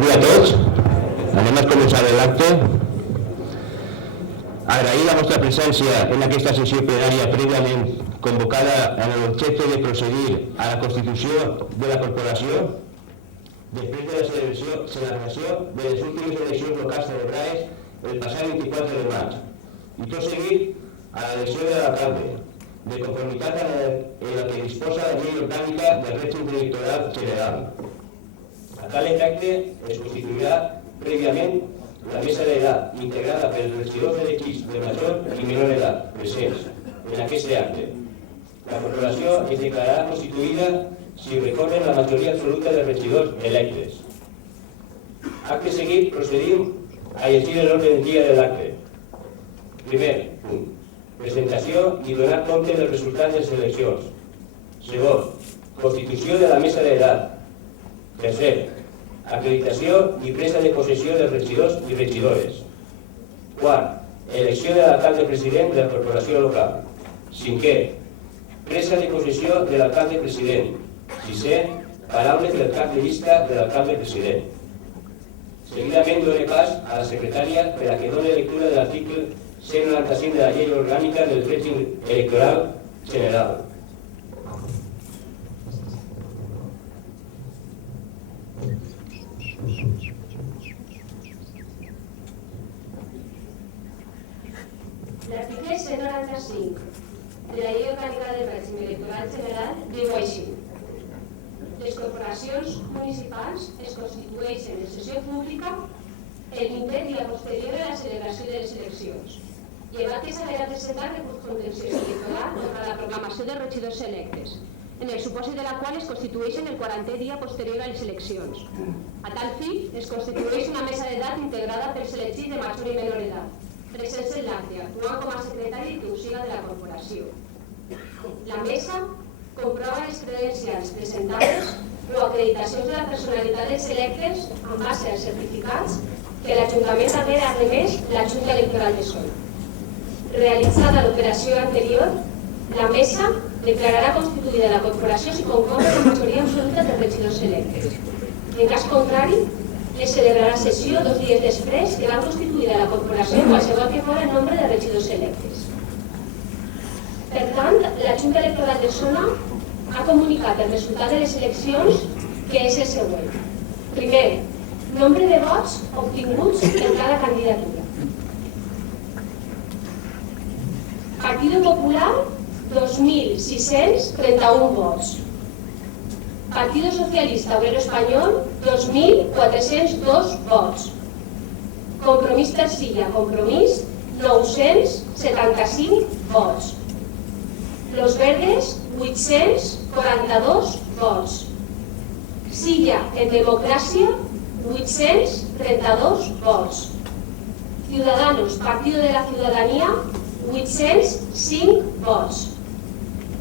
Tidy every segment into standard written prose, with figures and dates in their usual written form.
Bon dia a tots. Anem a començar l'acte. Agrair la vostra presència en aquesta sessió plenària prèviament convocada amb l'objecte de procedir a la constitució de la corporació després de la celebració de les últimes eleccions locals celebrades el passat 24 de maig i tot seguit a l'elecció de l'alcalde, de conformitat amb la que disposa la llei orgànica del règim electoral general. A tal efecte es constituirà prèviament la mesa d'edat integrada pels regidors elegits de major i menor edat presents en aquest acte. La corporació es declararà constituïda si recorren la majoria absoluta de regidors electes. Acte seguit, procedim a llegir l'ordre del dia de l'acte. Primer punt. Presentació i donar compte dels resultats de les eleccions. Segon, constitució de la mesa d'edat. Tercer, acreditació i presa de possessió dels regidors i regidores. Quart, elecció de l'alcalde president de la corporació local. Cinquè, presa de possessió de l'alcalde president. Sisè, paraules del cap de llista de l'alcalde president. Seguidament dono pas a la secretària per a que doni lectura de l'article 195 de la llei orgànica del règim electoral general. L'article 195 de la llei orgànica del règim electoral general diu així: les corporacions municipals es constitueixen en sessió pública el 20è dia posterior a la celebració de les eleccions, llevat que s'haurà presentat recurs contenciós electoral contra la proclamació de regidors electes, en el supòsit de la qual es constitueixen el 40è dia posterior a les eleccions. A tal fi, es constitueix una mesa d'edat integrada pels elegits de major i menor edat, presents en l'acte, actuant com a secretari i usiga de la corporació. La mesa comprova les credencials presentades o acreditacions de la personalitat dels electes en base als certificats que l'Ajuntament també ha remès la Junta Electoral de Zona. Realitzada l'operació anterior, la mesa declararà constituïda la corporació si concorre la majoria absoluta de regidors electes. En cas contrari, es celebrarà sessió 2 dies després que va constituïda la corporació qualsevol que fos el nombre de regidors electes. Per tant, la Junta Electoral de Zona ha comunicat el resultat de les eleccions, que és el següent. Primer, nombre de vots obtinguts en cada candidatura. Partido Popular, 2.631 vots. Partido Socialista Obrero Español, 2.402 vots. Compromís per Silla, Compromís, 975 vots. Los Verdes, 842 vots. Silla en Democràcia, 832 vots. Ciudadanos, Partido de la Ciudadanía, 805 vots.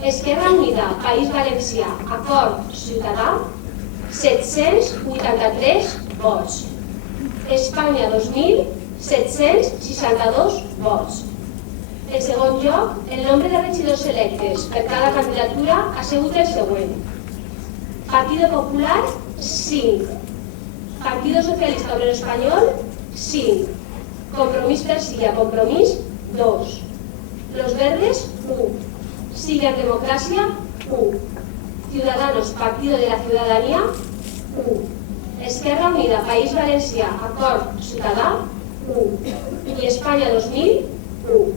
Esquerra Unida, País Valencià, Acord Ciutadà, 783 vots. Espanya 2000, 762 vots. En segon lloc, el nombre de regidors electes per cada candidatura ha sigut el següent. Partido Popular, 5. Partido Socialista Obrero Español, 5. Compromís per Silla, Compromís, 2. Los Verdes, 1. Silla en Democràcia, 1. Ciudadanos, Partido de la Ciudadanía, 1. Esquerra Unida, País Valencià, Acord Ciutadà, 1. I Espanya 2000, 1.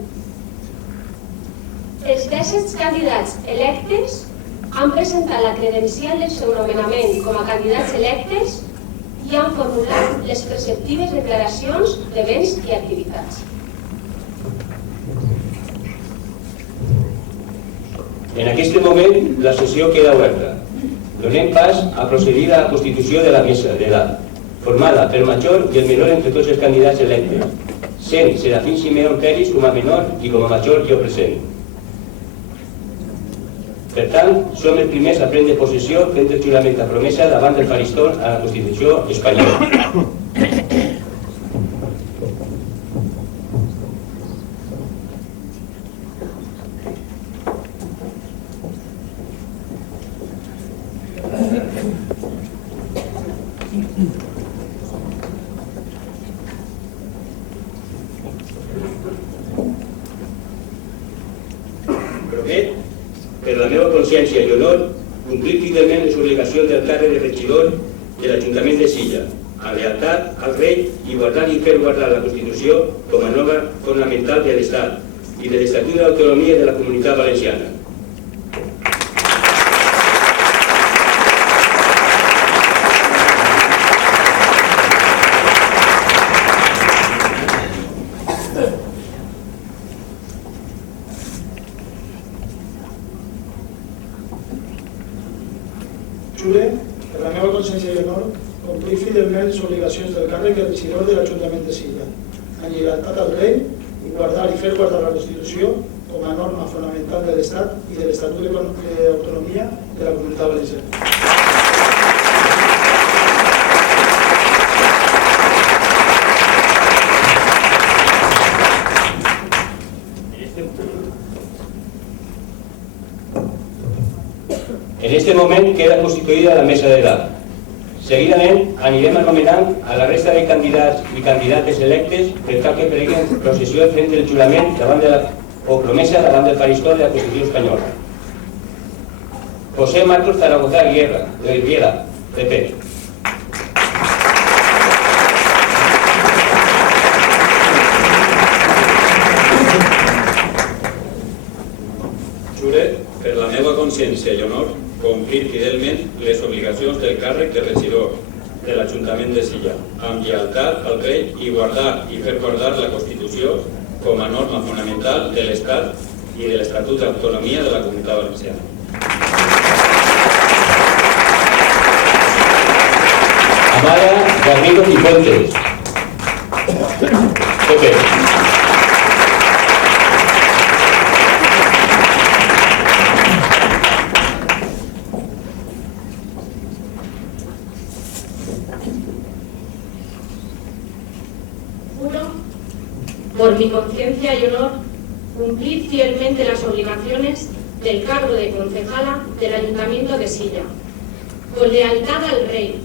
Els 17 candidats electes han presentat la credencial del seu nomenament com a candidats electes i han formulat les preceptives declaracions de béns i activitats. En aquest moment, la sessió queda oberta. Donem pas a procedir a la constitució de la mesa d'edat, formada pel major i el menor entre tots els candidats electes, sent Serafín Simeón Peris com a menor i com a major jo present. Per tant, som els primers a prendre possessió fent el jurament a promesa davant del faristol a la Constitució espanyola. consciència i honor complir fidelment les obligacions del càrrec de regidor de l'Ajuntament de Silla, amb lealtat al rei i guardar i fer guardar la Constitució com a norma fonamental de l'Estat i de l'Estatut d'Autonomia de la Comunitat Valenciana. Jure, per la meva consciència i honor, complir fidelment les obligacions del càrrec de regidor de l'Ajuntament de Silla, en lleialtat al rei i guardar i fer guardar la Constitució com a norma fonamental de l'Estat i de l'Estatut d'Autonomia de la Comunitat Valenciana. En este moment queda constituïda la mesa d'edat. Seguidament anirem anomenant a la resta de candidats i candidates electes per tal que prenguin processió fent el jurament o promesa davant del faristol de la Constitució espanyola. José Marcos Zaragoza Guerra, PP. Jure, per la meva consciència i honor, complir fidelment les obligacions del càrrec de regidor de l'Ajuntament de Silla, amb lleialtat al rei i guardar i fer guardar la Constitució com a norma fonamental de l'Estat i de l'Estatut d'Autonomia de la Comunitat Valenciana. Amara Garrido Cifuentes, PP. Por mi conciencia y honor, cumplir fielmente las obligaciones del cargo de concejala del Ayuntamiento de Silla, con lealtad al rey,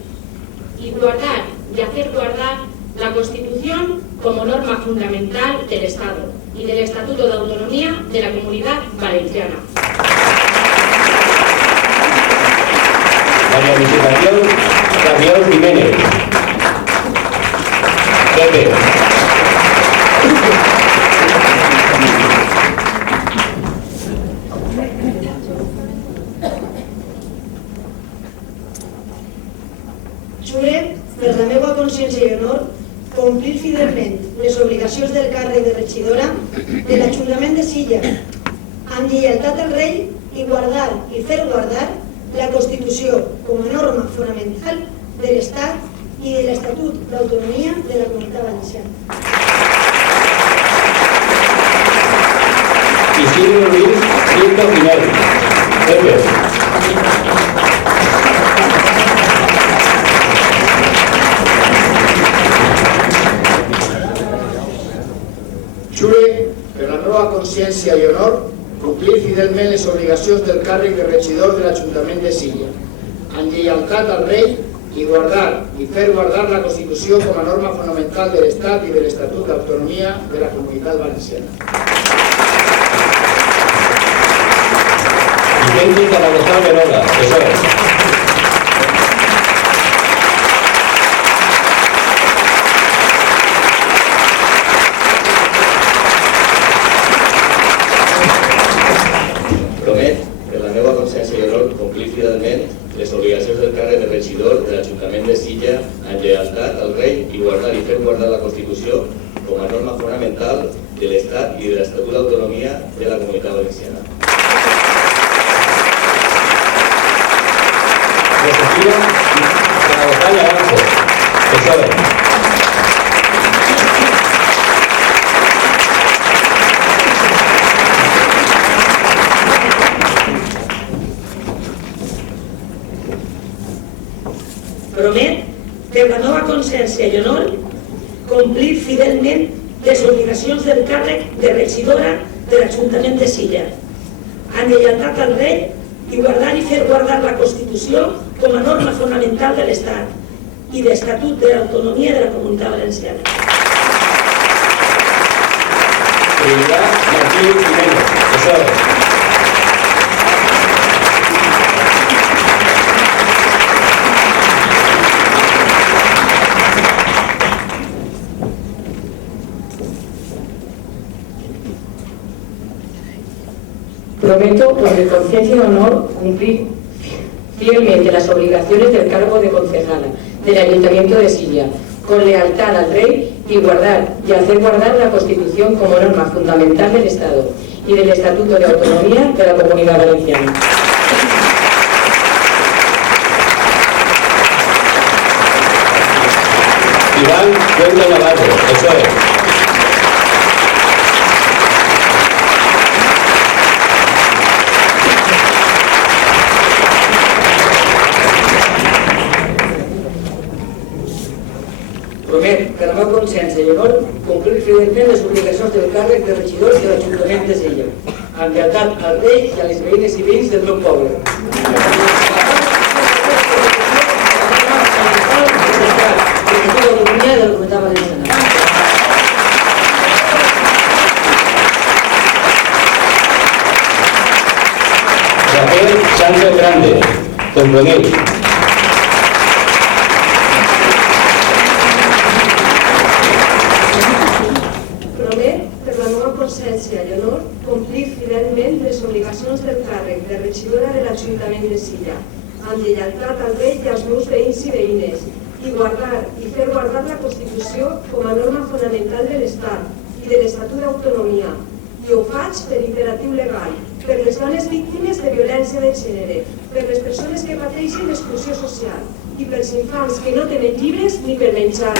y guardar y hacer guardar la Constitución como norma fundamental del Estado y del Estatuto de Autonomía de la Comunidad Valenciana. María Visitación Gabriel Jiménez, PP. Jure, per la meva consciència i honor, complir fidelment les obligacions del càrrec de regidora de l'Ajuntament de Silla, amb lleialtat al rei i guardar i fer guardar la Constitució com a norma fonamental de l'Estat i de l'Estatut d'Autonomia de la Comunitat Valenciana. Isidro Luis Pinto Pinel, PP. Jure, per la meva consciència i honor, complir fidelment les obligacions del càrrec de regidor de l'Ajuntament de Silla, amb lleialtat al rei i guardar i fer guardar la Constitució com a norma fonamental de l'Estat i de l'Estatut d'Autonomia de la Comunitat Valenciana. Vicente Zaragoza Verola, PSOE. Promet, per la meva consciència i honor, complir fidelment les obligacions del càrrec de regidor de l'Ajuntament de Silla amb lleialtat al rei i guardar i fer guardar la Constitució com a norma fonamental de l'Estat i de l'Estatut d'Autonomia de la Comunitat Valenciana. Josefina Zaragoza Naranjo, PSOE. Promet, per la meva consciència i honor, complir fidelment les obligacions del càrrec de regidora de l'Ajuntament de Silla, amb lleialtat al rei i guardar i fer guardar la Constitució com a norma fonamental de l'Estat i de l'Estatut d'Autonomia de la Comunitat Valenciana. Trinidad Martí Jiménez, PSOE. prometo, por mi conciencia y honor, cumplir fielmente las obligaciones del cargo de concejala del Ayuntamiento de Silla, con lealtad al Rey y hacer guardar la Constitución como norma fundamental del Estado y del Estatuto de Autonomía de la Comunidad Valenciana. Iván Cuenca Navarro, PSOE. Promet, per la meva consciència i honor, complir fidelment les obligacions del càrrec de regidor de l'Ajuntament de Sella, amb lleialtat al rei i a les veïnes i veïns del meu poble. Rafael Sánchez Grande, compromís. Consciència i honor, complir fidelment les obligacions del càrrec de regidora de l'Ajuntament de Silla, amb lleialtat al rei i als meus veïns i veïnes, i fer guardar la Constitució com a norma fonamental de l'Estat i de l'Estatut d'Autonomia. I ho faig per imperatiu legal, per les dones víctimes de violència de gènere, per les persones que pateixen exclusió social i pels infants que no tenen llibres ni per menjar.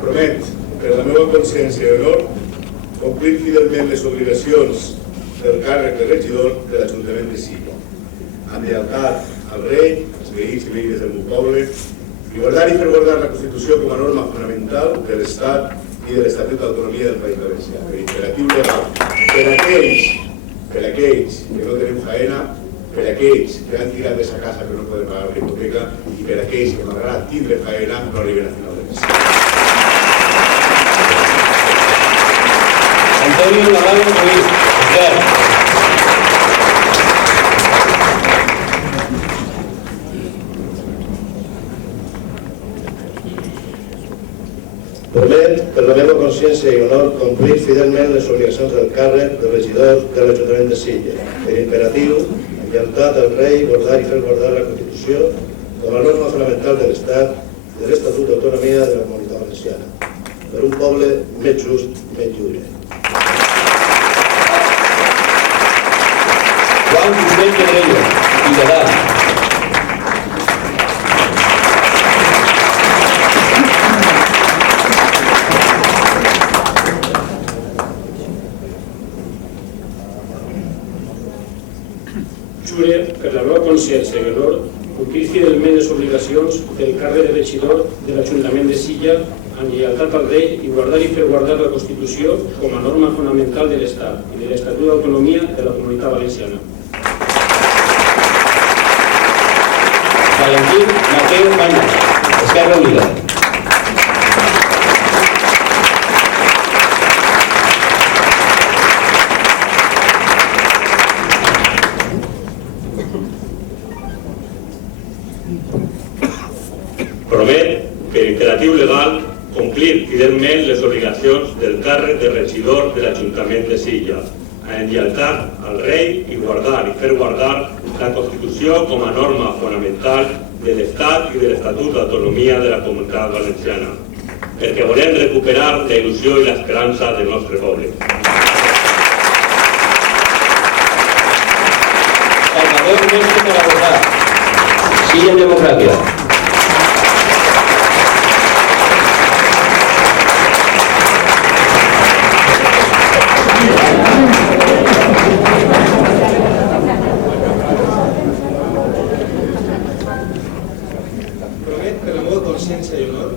Promet, per la meva consciència i honor, complir fidelment les obligacions del càrrec de regidor de l'Ajuntament de Silla, amb lleialtat al rei, als veïns i veïnes del meu poble, i guardar i fer guardar la Constitució com a norma fonamental de l'Estat i de l'Estatut d'Autonomia del País Valencià, per imperatiu legal, per aquells que no tenen faena, per aquells que han tirat de sa casa que no poden pagar la hipoteca i per aquells que, malgrat tindre faena, no arriben a final de mes. Antonio Navarro Ruiz, Esquerra. Promet, per la meva consciència i honor, complir fidelment les obligacions del càrrec de regidor de l'Ajuntament de Silla, per imperatiu, amb lleialtat al rei, guardar i fer guardar la Constitució com a norma fonamental de l'Estat i de l'Estatut d'Autonomia de la Comunitat Valenciana, per un poble més just i més lliure. Juan José Pedrello, Liberal. Jure, per la meva consciència i honor, complir fidelment les obligacions del càrrec de regidor de l'Ajuntament de Silla amb lleialtat al rei i guardar i fer guardar la Constitució com a norma fonamental de l'Estat i de l'Estatut d'Autonomia de la Comunitat Valenciana. Valentín Mateo Cañas, Esquerra Unida. Promet, per imperatiu legal, complir fidelment les obligacions del càrrec de regidor de l'Ajuntament de Silla, amb lleialtat al rei i guardar i fer guardar la Constitució com a norma fonamental de l'Estat i de l'Estatut d'Autonomia de la Comunitat Valenciana, perquè volem recuperar la il·lusió i l'esperança del nostre poble. Salvador Mestre Zaragoza, Silla en Democràcia. consciència i honor,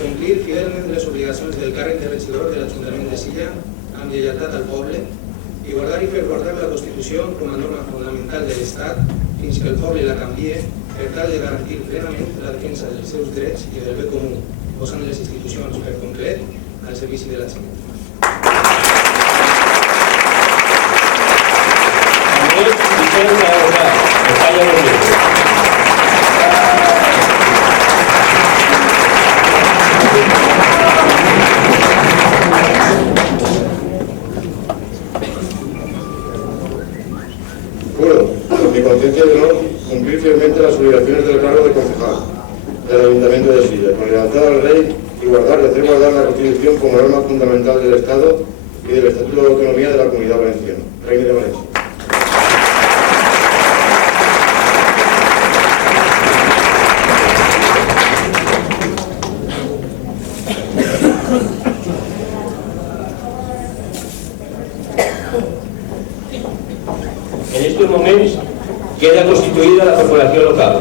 complir fidelment les obligacions del càrrec de regidor de l'Ajuntament de Silla amb lleialtat al poble i guardar i fer guardar la Constitució com a norma fonamental de l'Estat fins que el poble la canvie per tal de garantir plenament la defensa dels seus drets i del bé comú, posant les institucions per complet al servici de la gent. Andrés Vicente Aguilar, España lo siento. Juro, con mi conciencia de honor, cumplir fielmente las obligaciones del cargo de concejal del Ayuntamiento de Silla, con lealtad al Rey y hacer guardar la Constitución como norma fundamental del Estado y del Estatuto de Autonomía de la Comunidad Valenciana. Reina de Valencia. En estos momentos queda constituida la corporación local.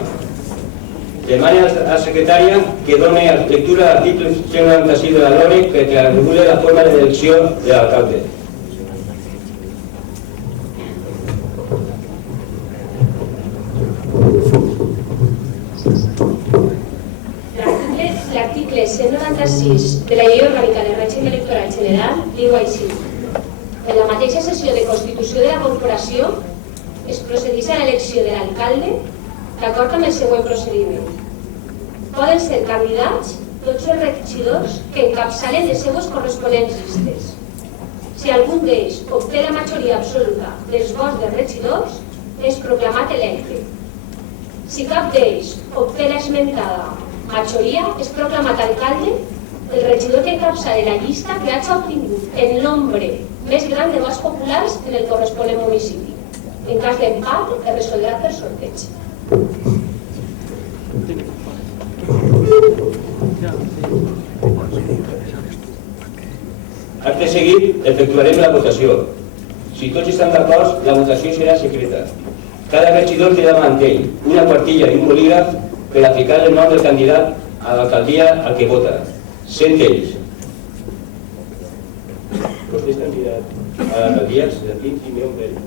Demana a la secretaria que done lectura de l'article 196 de la LORE que regula la forma de elecció de l'alcalde. L'article 196 de la Llei Orgànica del Règim Electoral General diu així: en la mateixa sessió de constitució de la corporació es procedeix a l'elecció de l'alcalde d'acord amb el següent procediment. Poden ser candidats tots els regidors que encapçalen les seues corresponents llistes. Si algun d'ells obté la majoria absoluta dels vots dels regidors, és proclamat electe. Si cap d'ells obté l'esmentada majoria, és proclamat alcalde el regidor que encapçale la llista que hagi obtingut el nombre més gran de vots populars en el corresponent municipi. En cas d'empat, es resoldrà per sorteig. Acte seguit, efectuarem la votació. Si tots estan d'acord, la votació serà secreta. Cada regidor té davant ell una quartilla i un bolígraf per a ficar el nom del candidat a l'alcaldia al que vota. 100 ells. Vostè és candidat a l'alcaldia, Serafín Simeón Pérez.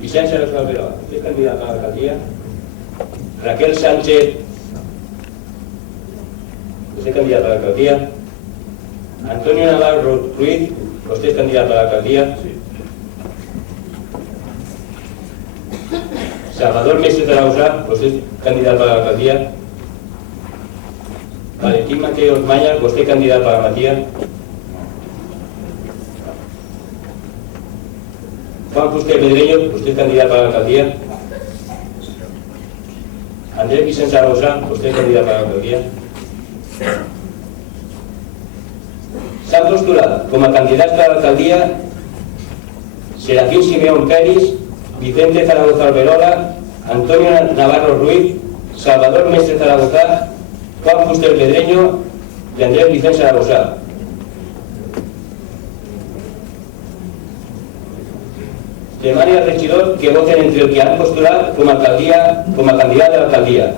Vicent Serafín Alberó, vostè és candidat a l'alcaldia. Raquel Sánchez, vostè és candidat a l'alcaldia. Antonio Navarro Ruiz, vostè és candidat a l'alcaldia. Salvador Mestre Zaragoza, vostè és candidat a l'alcaldia. Valentín Mateos Maya, vostè és candidat a l'alcaldia. Juan Fuster Pedreño, vostè és candidat a l'alcaldia. Andrés Vicent Zaragoza, vostè és candidat a l'alcaldia. S'han postulat com a candidats a l'alcaldia Serafín Simeón Pérez, Vicente Zaragoza Alberola, Antonio Navarro Ruiz, Salvador Mestre Zaragoza, Juan Fuster Pedreño y Andrés Vicente Zaragoza. Demana al regidor que voten entre el que han postulat com a candidat a l'alcaldia.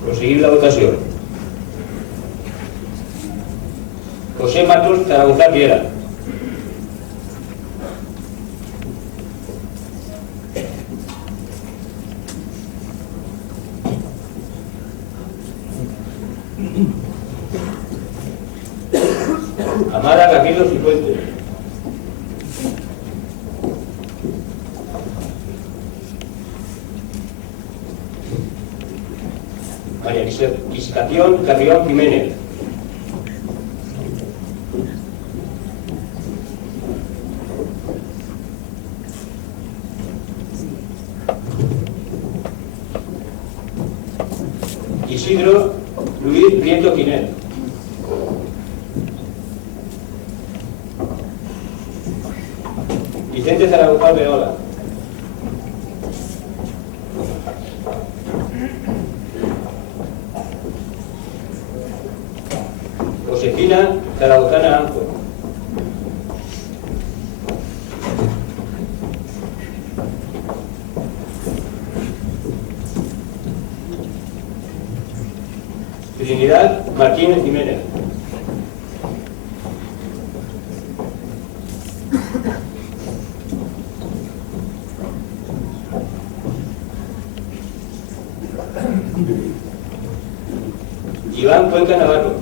Proseguir la votació. José Marcos Zaragoza Riera. Amara Gabriel Cifuentes. María Visitación Carrión Jiménez. Luis Prieto Quinet. Vicente Zaragoza Alberola. Josefina Zaragozana Anjo. Trinidad Martínez Jiménez. Iván Cuenca Navarro.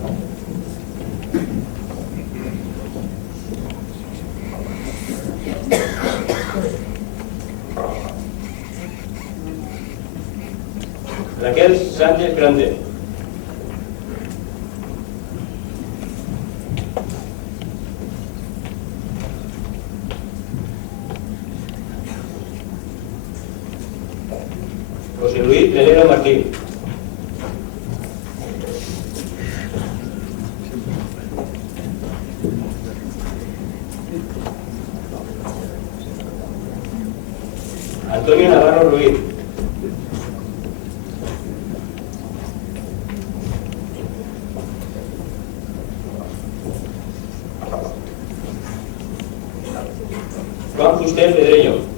Raquel Sánchez Grande. José Luis Pelero Martín. Antonio Navarro Ruiz. Juan Fuster Pedreño.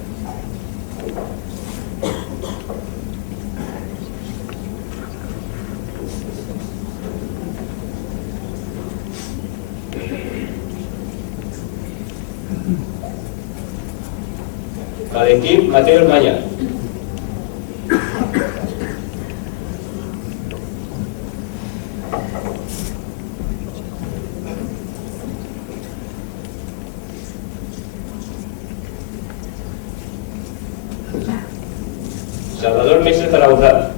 Valentín Mateo Maña. Salvador Mesa Zaragoza.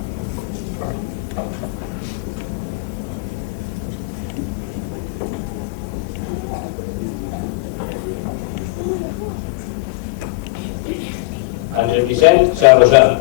Andrés Vicente Zaragoza.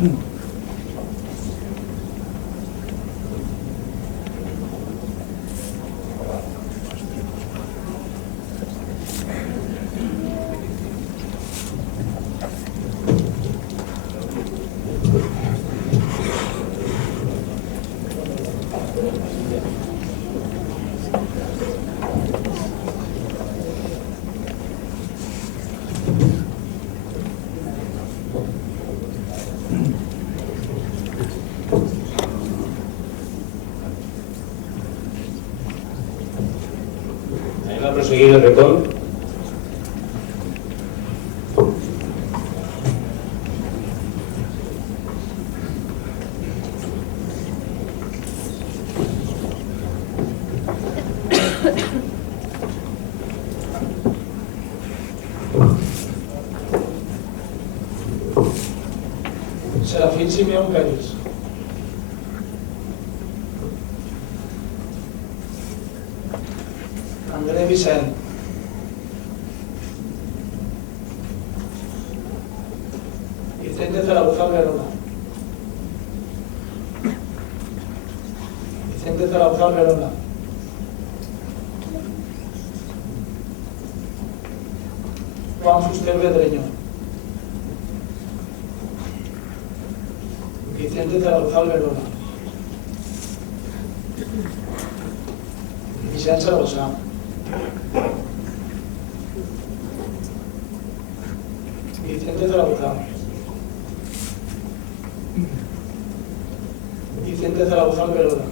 Ha proseguido el recón. Serafín Simeón Pérez. André Vicent. Vicente Zaragoza Alberola. Vicente Zaragoza Alberola. Juan Fuster Pedreño. Vicente Zaragoza Alberola. Vicente Zaragoza. Vicente Zaragoza. Vicente Zaragoza Alberola.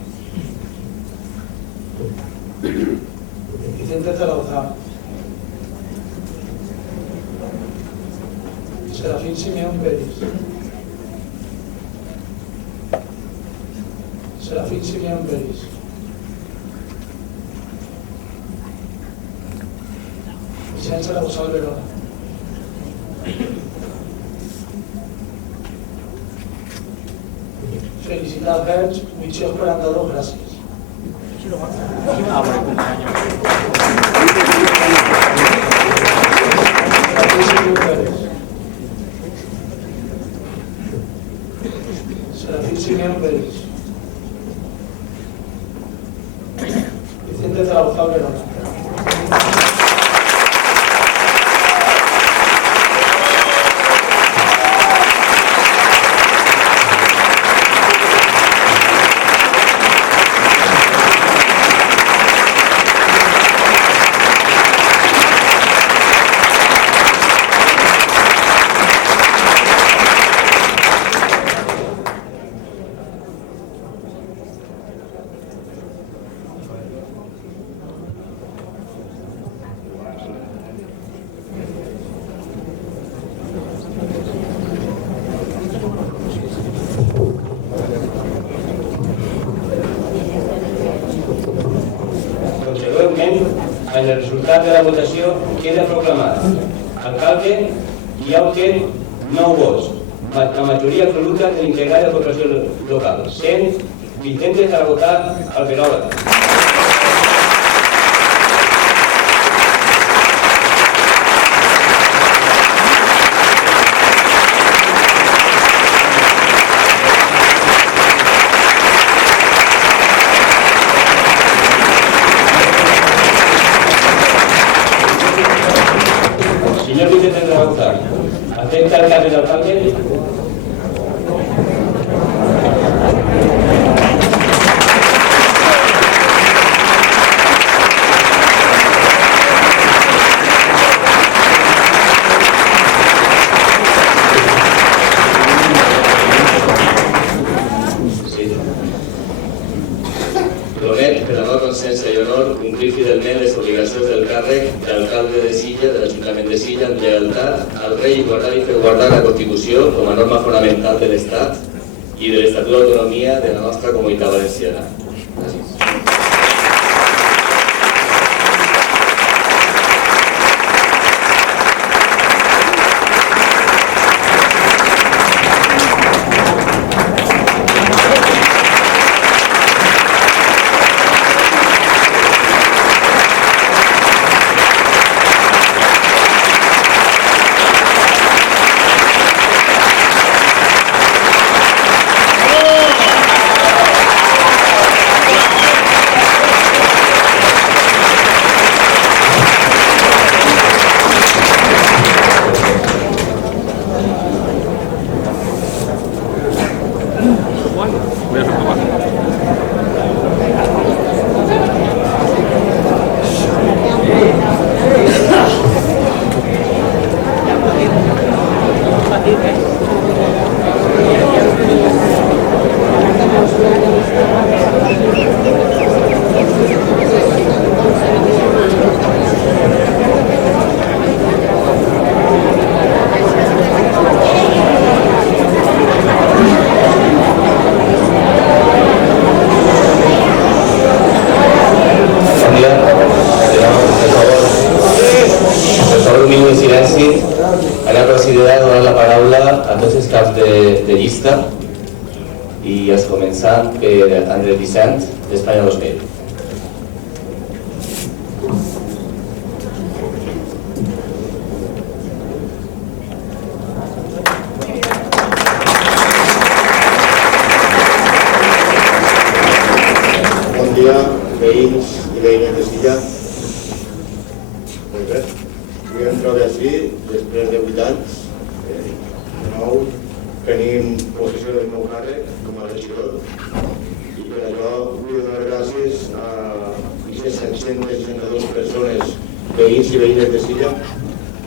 Vicente Zaragoza. Serafín Simeón Pérez. Serafín Simeón Pérez. Vicente Zaragoza Alberola. Felicitat Verge, 842, gràcies. Serafín Simeón Pérez. de Zaragoza al verano. En el resultat de la votació queda proclamat alcalde i ha obtret 9 vots, la majoria absoluta de l'integrat de la corporació local, sent Vicente Zaragoza Alberola. Señor Vicente Zaragoza, ¿acepta el cargo de alcalde? Promet, per la meva consciència i honor, complir fidelment les obligacions del càrrec d'alcalde de Silla, de l'Ajuntament de Silla, amb lleialtat al rei i guardar i fer guardar la Constitució com a norma fonamental de l'Estat i de l'Estatut d'autonomia de la nostra comunitat valenciana. Gràcies. I es començant per André Vicent, d'Espanya 2000. Bon dia, veïns i veïnes de Silla. Molt bé. Avui em trobo així, després de 8 anys, de nou, tenim possessió del meu càrrec com a regidor i per això vull donar gràcies a aquestes 762 persones, veïns i veïnes de Silla,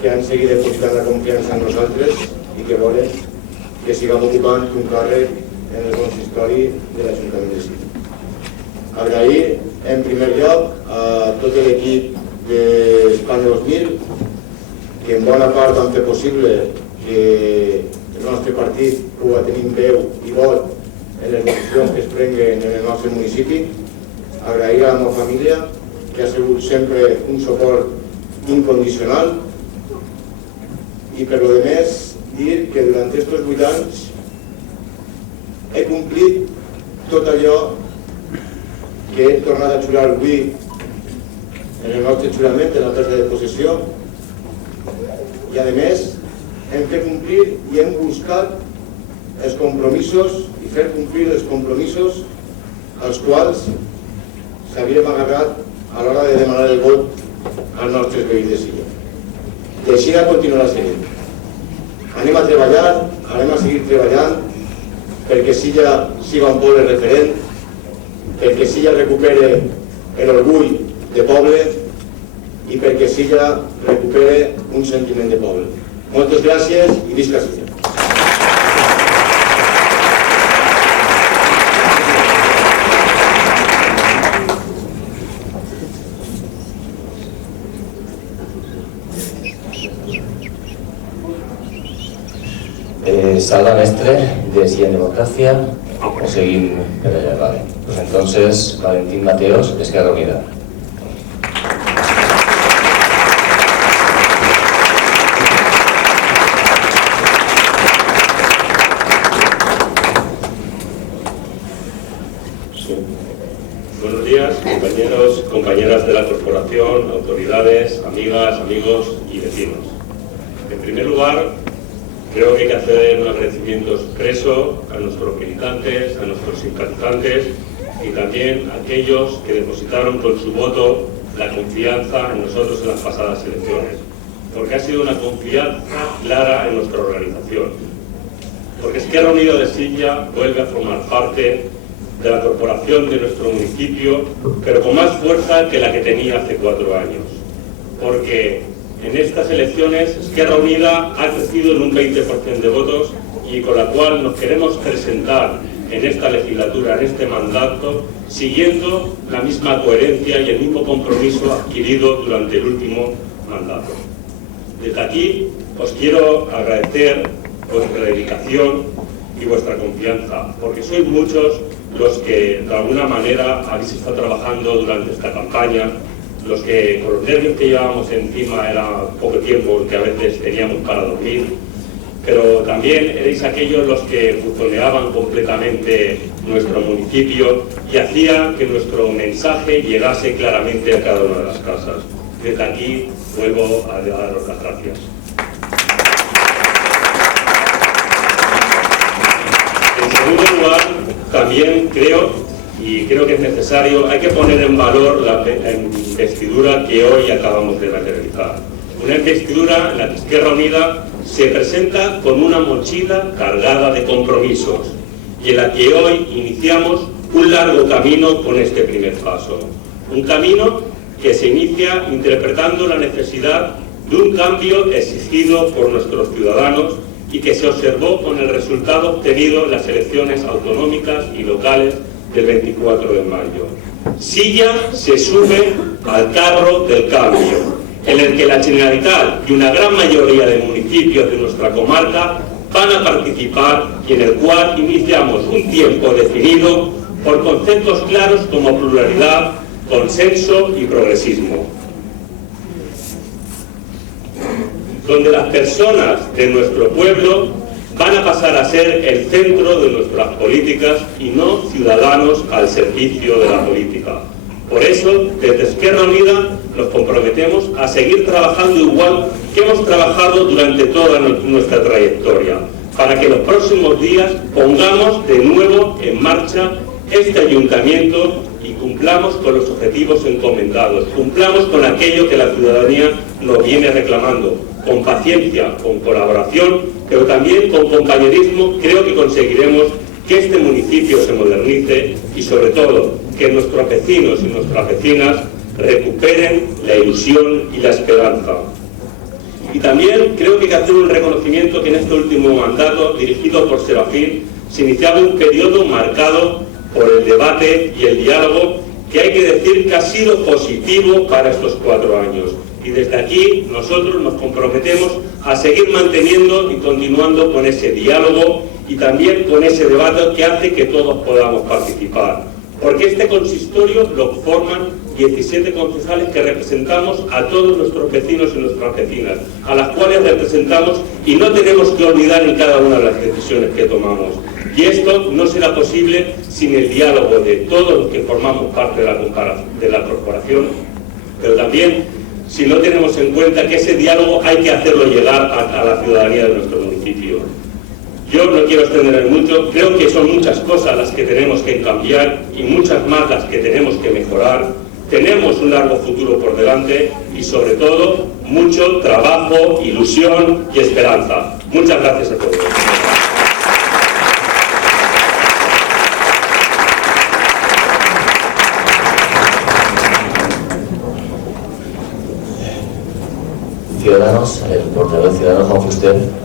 que han seguit depositant la confiança en nosaltres i que volen que siguem ocupant un càrrec en el consistori de l'Ajuntament de Silla. Agrair en primer lloc a tot l'equip d'Espanya 2000 que en bona part han fet possible que el nostre partit pugui tenir veu i vot en les decisions que es prenguen en el nostre municipi. Agrair a la meva família, que ha sigut sempre un suport incondicional. I per lo demés, dir que durant aquests 8 anys he complit tot allò que he tornat a jurar avui en el nostre jurament de la presa de possessió. I a més, hem fet complir i hem buscat els compromisos i fer complir els compromisos als quals s'havíem agarrat a l'hora de demanar el vot als nostres veïns de Silla. I així continuarà sent. Anem a treballar, anem a seguir treballant perquè Silla siga un poble referent, perquè Silla recupere l'orgull de poble i perquè Silla recupere un sentiment de poble. Moltes gràcies i visca Silla. Salva Mestre, de Silla en Democracia, o seguim per allà, vale. Pues entonces, Valentín Mateos, de Esquerra Unida. Buenos días, compañeros, compañeras de la corporación, autoridades, amigas, amigos y vecinos. En primer lugar, creo que hay que hacer un agradecimiento expreso a nuestros militantes, a nuestros simpatizantes y también a aquellos que depositaron con su voto la confianza en nosotros en las pasadas elecciones, porque ha sido una confianza clara en nuestra organización, porque Esquerra Unida de Silla vuelve a formar parte de la corporación de nuestro municipio, pero con más fuerza que la que tenía hace 4 años, porque en estas elecciones Esquerra Unida ha crecido en un 20% de votos y con la cual nos queremos presentar en esta legislatura, en este mandato, siguiendo la misma coherencia y el mismo compromiso adquirido durante el último mandato. Desde aquí os quiero agradecer vuestra dedicación y vuestra confianza, porque sois muchos los que de alguna manera habéis estado trabajando durante esta campaña, los que con los nervios que llevábamos encima era poco tiempo que a veces teníamos para dormir, pero también erais aquellos los que buzoneaban completamente nuestro municipio y hacía que nuestro mensaje llegase claramente a cada una de las casas. Desde aquí vuelvo a daros las gracias. En segundo lugar, también creo que es necesario, hay que poner en valor la investidura que hoy acabamos de materializar. Una investidura en la que Esquerra Unida se presenta con una mochila cargada de compromisos y en la que hoy iniciamos un largo camino con este primer paso. Un camino que se inicia interpretando la necesidad de un cambio exigido por nuestros ciudadanos y que se observó con el resultado obtenido en las elecciones autonómicas y locales del 24 de mayo. Silla se sube al carro del cambio, en el que la Generalitat y una gran mayoría de municipios de nuestra comarca van a participar y en el cual iniciamos un tiempo definido por conceptos claros como pluralidad, consenso y progresismo, donde las personas de nuestro pueblo van a pasar a ser el centro de nuestras políticas y no ciudadanos al servicio de la política. Por eso, desde Esquerra Unida nos comprometemos a seguir trabajando igual que hemos trabajado durante toda nuestra trayectoria, para que en los próximos días pongamos de nuevo en marcha este ayuntamiento y cumplamos con los objetivos encomendados, cumplamos con aquello que la ciudadanía nos viene reclamando, con paciencia, con colaboración, pero también con compañerismo. Creo que conseguiremos que este municipio se modernice y sobre todo que nuestros vecinos y nuestras vecinas recuperen la ilusión y la esperanza. Y también creo que hay que hacer un reconocimiento que en este último mandato, dirigido por Serafín, se iniciaba un periodo marcado por el debate y el diálogo que hay que decir que ha sido positivo para estos 4 años. Y desde aquí nosotros nos comprometemos a seguir manteniendo y continuando con ese diálogo y también con ese debate que hace que todos podamos participar. Porque este consistorio lo forman 17 concejales que representamos a todos nuestros vecinos y nuestras vecinas, a las cuales representamos y no tenemos que olvidar en cada una de las decisiones que tomamos. Y esto no será posible sin el diálogo de todos los que formamos parte de la corporación, pero también si no tenemos en cuenta que ese diálogo hay que hacerlo llegar a la ciudadanía de nuestro municipio. Yo no quiero extenderme mucho, creo que son muchas cosas las que tenemos que cambiar y muchas más las que tenemos que mejorar, Tenemos un largo futuro por delante y sobre todo mucho trabajo, ilusión y esperanza. Muchas gracias a todos. Ciudadanos, el portavoz de Ciudadanos, Juan Fuster.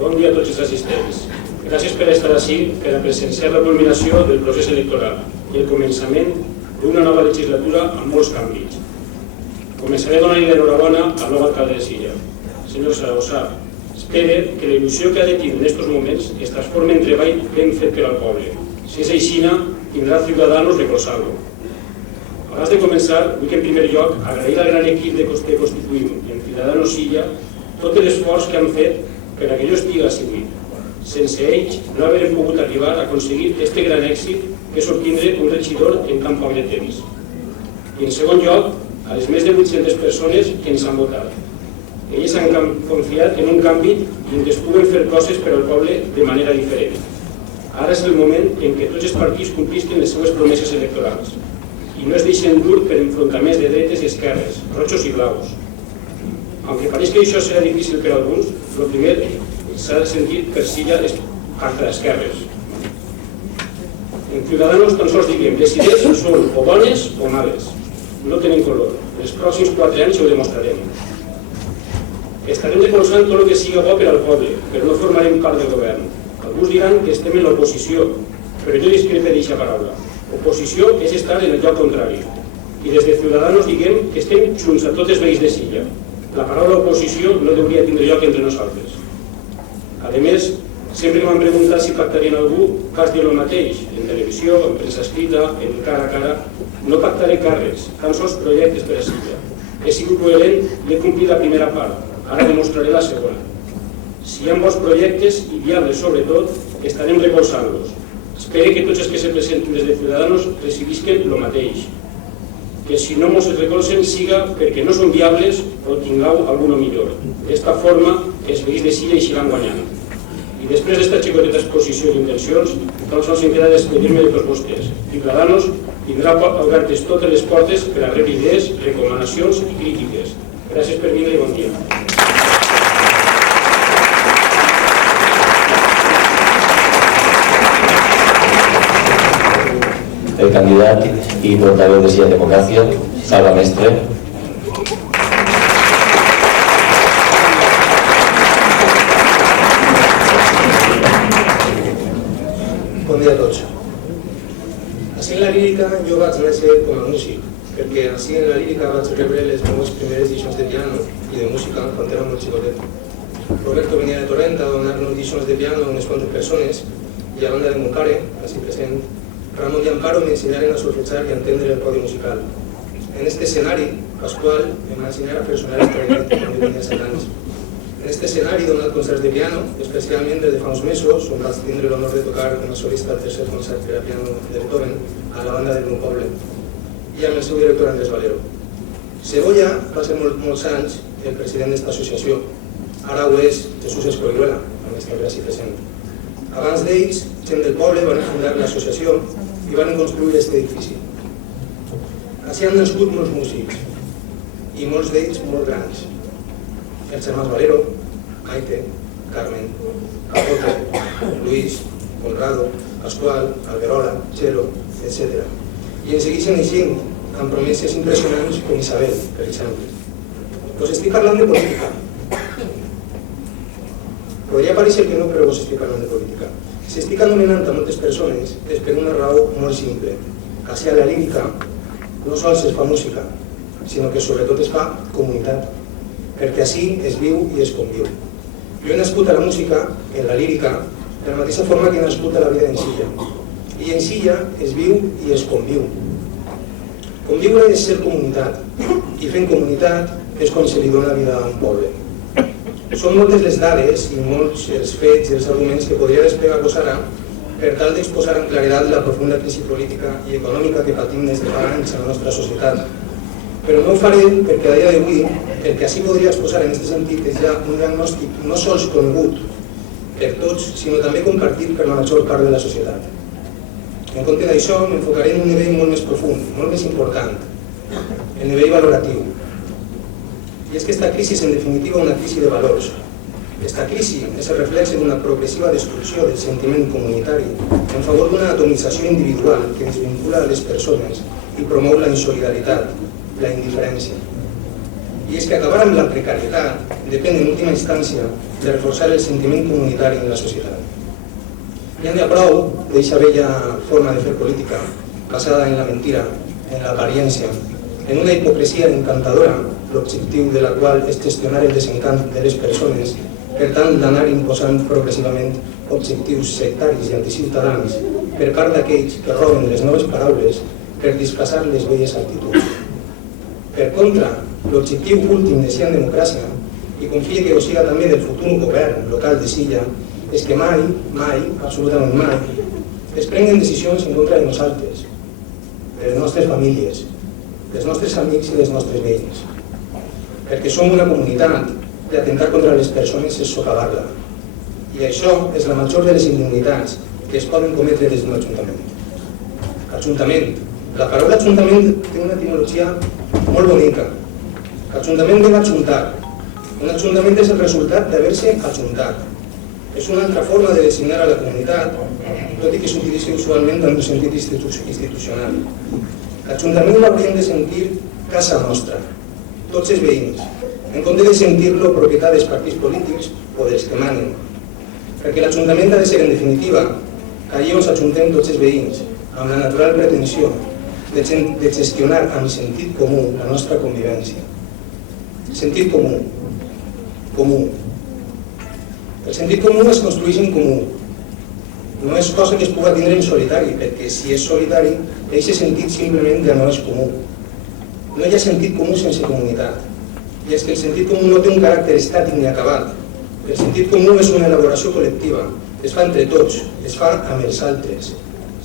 Bon dia a tots els assistents. Gràcies per estar ací per a presenciar la culminació del procés electoral i el començament d'una nova legislatura amb molts canvis. Començaré donant-li l'enhorabona al nou alcalde de Silla. Senyor Saragossa, espere que la il·lusió que ha de tindre en aquests moments es transformi en treball ben fet per al poble. Si és aixina, tindrà Ciudadanos recolzant-lo. Abans de començar, vull que en primer lloc agrair al gran equip que constituïm en Ciudadanos Silla tot l'esforç que han fet per a que jo estigui ací. Sense ells no haurem pogut arribar a aconseguir aquest gran èxit que és obtindre un regidor en tan poc de temps. I en segon lloc, a les més de 800 persones que ens han votat. Ells han confiat en un canvi i en què es puguen fer coses per al poble de manera diferent. Ara és el moment en què tots els partits complisquen les seues promeses electorals i no es deixen dur per enfrontaments de dretes i esquerres, rojos i blaus. Aunque pareix que això serà difícil per a alguns, el primer s'ha sentit per Silla és pacte d'esquerres. En Ciudadanos tan sols diguem, les idees són o bones o males, no tenen color. Els pròxims 4 anys ho demostrarem. Estarem recolzant tot el que siga bo per al poble, però no formarem part del govern. Alguns diran que estem en l'oposició, però jo discrepe d'aquesta paraula. Oposició és estar en el lloc contrari. I des de Ciudadanos diguem que estem junts a tots els veïns de Silla. La paraula oposició no hauria tindre lloc entre nosaltres. A més, sempre m'han preguntat si pactarien algú, vas dir el mateix, en televisió, en premsa escrita, en cara a cara. No pactaré càrrecs, tan sols projectes per a Silla. He sigut coherent i he complit la primera part. Ara demostraré la segona. Si hi ha bons projectes i viables sobretot, estarem recolzant-los. Espero que tots els que se presenten des de Ciudadanos recibisquen el mateix. Que si no ens recolzen siga perquè no són viables o tingueu alguna millor. D'esta forma, els veïns de Silla eixiran guanyant. I després d'esta xicoteta exposició d'intencions, tan sols em queda despedir-me de tots vostès. Ciudadanos tindrà obertes totes les portes per a rebre idees, recomanacions i crítiques. Gràcies per vindre i bon dia. El candidat i portaveu de Silla Democràcia, Salva Mestre. Bon dia a tots. Així en la lírica jo vaig néixer com a músic, perquè així en la lírica vaig rebre les meves primeres lliçons de piano i de música quan era molt xicotet. Roberto venia de Torrent a donar-nos lliçons de piano a unes quantes persones i a banda de mon pare, així present, Ramon i Amparo m'ensenyaren a solfejar i a entendre el codi musical. En este escenari, Pasqual em va ensenyar a fer sonar el clarinet quan jo tenia 7 anys. En este escenari he donat concerts de piano, especialment des de fa uns mesos, on vaig tindre l'honor de tocar com a solista el tercer concert per a piano de Beethoven a la banda del meu poble, i amb el seu director Andrés Valero. Cebolla va ser molts anys el president d'esta associació. Ara ho és Jesús Escorihuela, amb el que s'hi present. Abans d'ells, gent del poble van fundar l'associació i van construir aquest edifici. Així han nascut molts músics, i molts d'ells molt grans. Els germans Valero, Maite, Carmen, Capote, Luis, Conrado, Pasqual, Alberola, Chelo, etc. I en segueixen així, amb promeses impressionants com Isabel, per exemple. Us estic parlant de política. Podria parecer que no, però us estic parlant de política. Si estic anomenant a moltes persones és per una raó molt simple. Així a la lírica no sols es fa música, sinó que sobretot es fa comunitat, perquè així es viu i es conviu. Jo he nascut a la música, en la lírica, de la mateixa forma que he nascut a la vida en Silla. I en Silla es viu i es conviu. Conviure és ser comunitat, i fent comunitat és com se li dona vida a un poble. Són moltes les dades i molts els fets i els arguments que podria desplegar-vos ara per tal d'exposar amb claredat la profunda crisi política i econòmica que patim des de fa anys a la nostra societat. però no ho faré perquè a dia d'avui el que així podria exposar en aquest sentit és ja un diagnòstic no sols conegut per tots, sinó també compartit per la major part de la societat. En compte d'això, m'enfocaré en un nivell molt més profund, molt més important, el nivell valoratiu. I és que aquesta crisi és en definitiva una crisi de valors. Aquesta crisi és el reflex d'una progressiva destrucció del sentiment comunitari en favor d'una atomització individual que desvincula les persones i promou la insolidaritat, la indiferència. I és que acabar amb la precarietat depèn en última instància de reforçar el sentiment comunitari en la societat. Ja n'hi ha prou d'aquesta vella forma de fer política basada en la mentira, en l'apariència, en una hipocresia encantadora, l'objectiu de la qual és gestionar el desencant de les persones, per tant d'anar imposant progressivament objectius sectaris i anticiutadans per part d'aquells que roben les noves paraules per disfressar les velles actituds. Per contra, l'objectiu últim de ser en democràcia, i confia que ho siga també del futur govern local de Silla, és que mai, absolutament mai, es prenguen decisions en contra de nosaltres, de les nostres famílies, dels nostres amics i dels nostres veïns. Perquè som una comunitat i atentar contra les persones és socavar-la. I això és la major de les indignitats que es poden cometre des d'un ajuntament. Ajuntament. La paraula ajuntament té una etimologia molt bonica. Ajuntament ve d'ajuntar. Un ajuntament és el resultat d'haver-se ajuntat. És una altra forma de designar a la comunitat, tot i que s'utilitza usualment en un sentit institucional. L'ajuntament l'hauríem de sentir casa nostra, tots els veïns, en compte de sentir-lo propietat dels partits polítics o dels que manen. Perquè l'Ajuntament ha de ser, en definitiva, allí on s'ajuntem tots els veïns, amb la natural pretensió de gestionar amb sentit comú la nostra convivència. Sentit comú. Comú. El sentit comú es construeix en comú. No és cosa que es pugui tindre en solitari, perquè si és solitari, aquest sentit simplement ja no és comú. No hi ha sentit comú sense comunitat. I és que el sentit comú no té un caràcter estàtic ni acabat. El sentit comú és una elaboració col·lectiva, es fa entre tots, es fa amb els altres.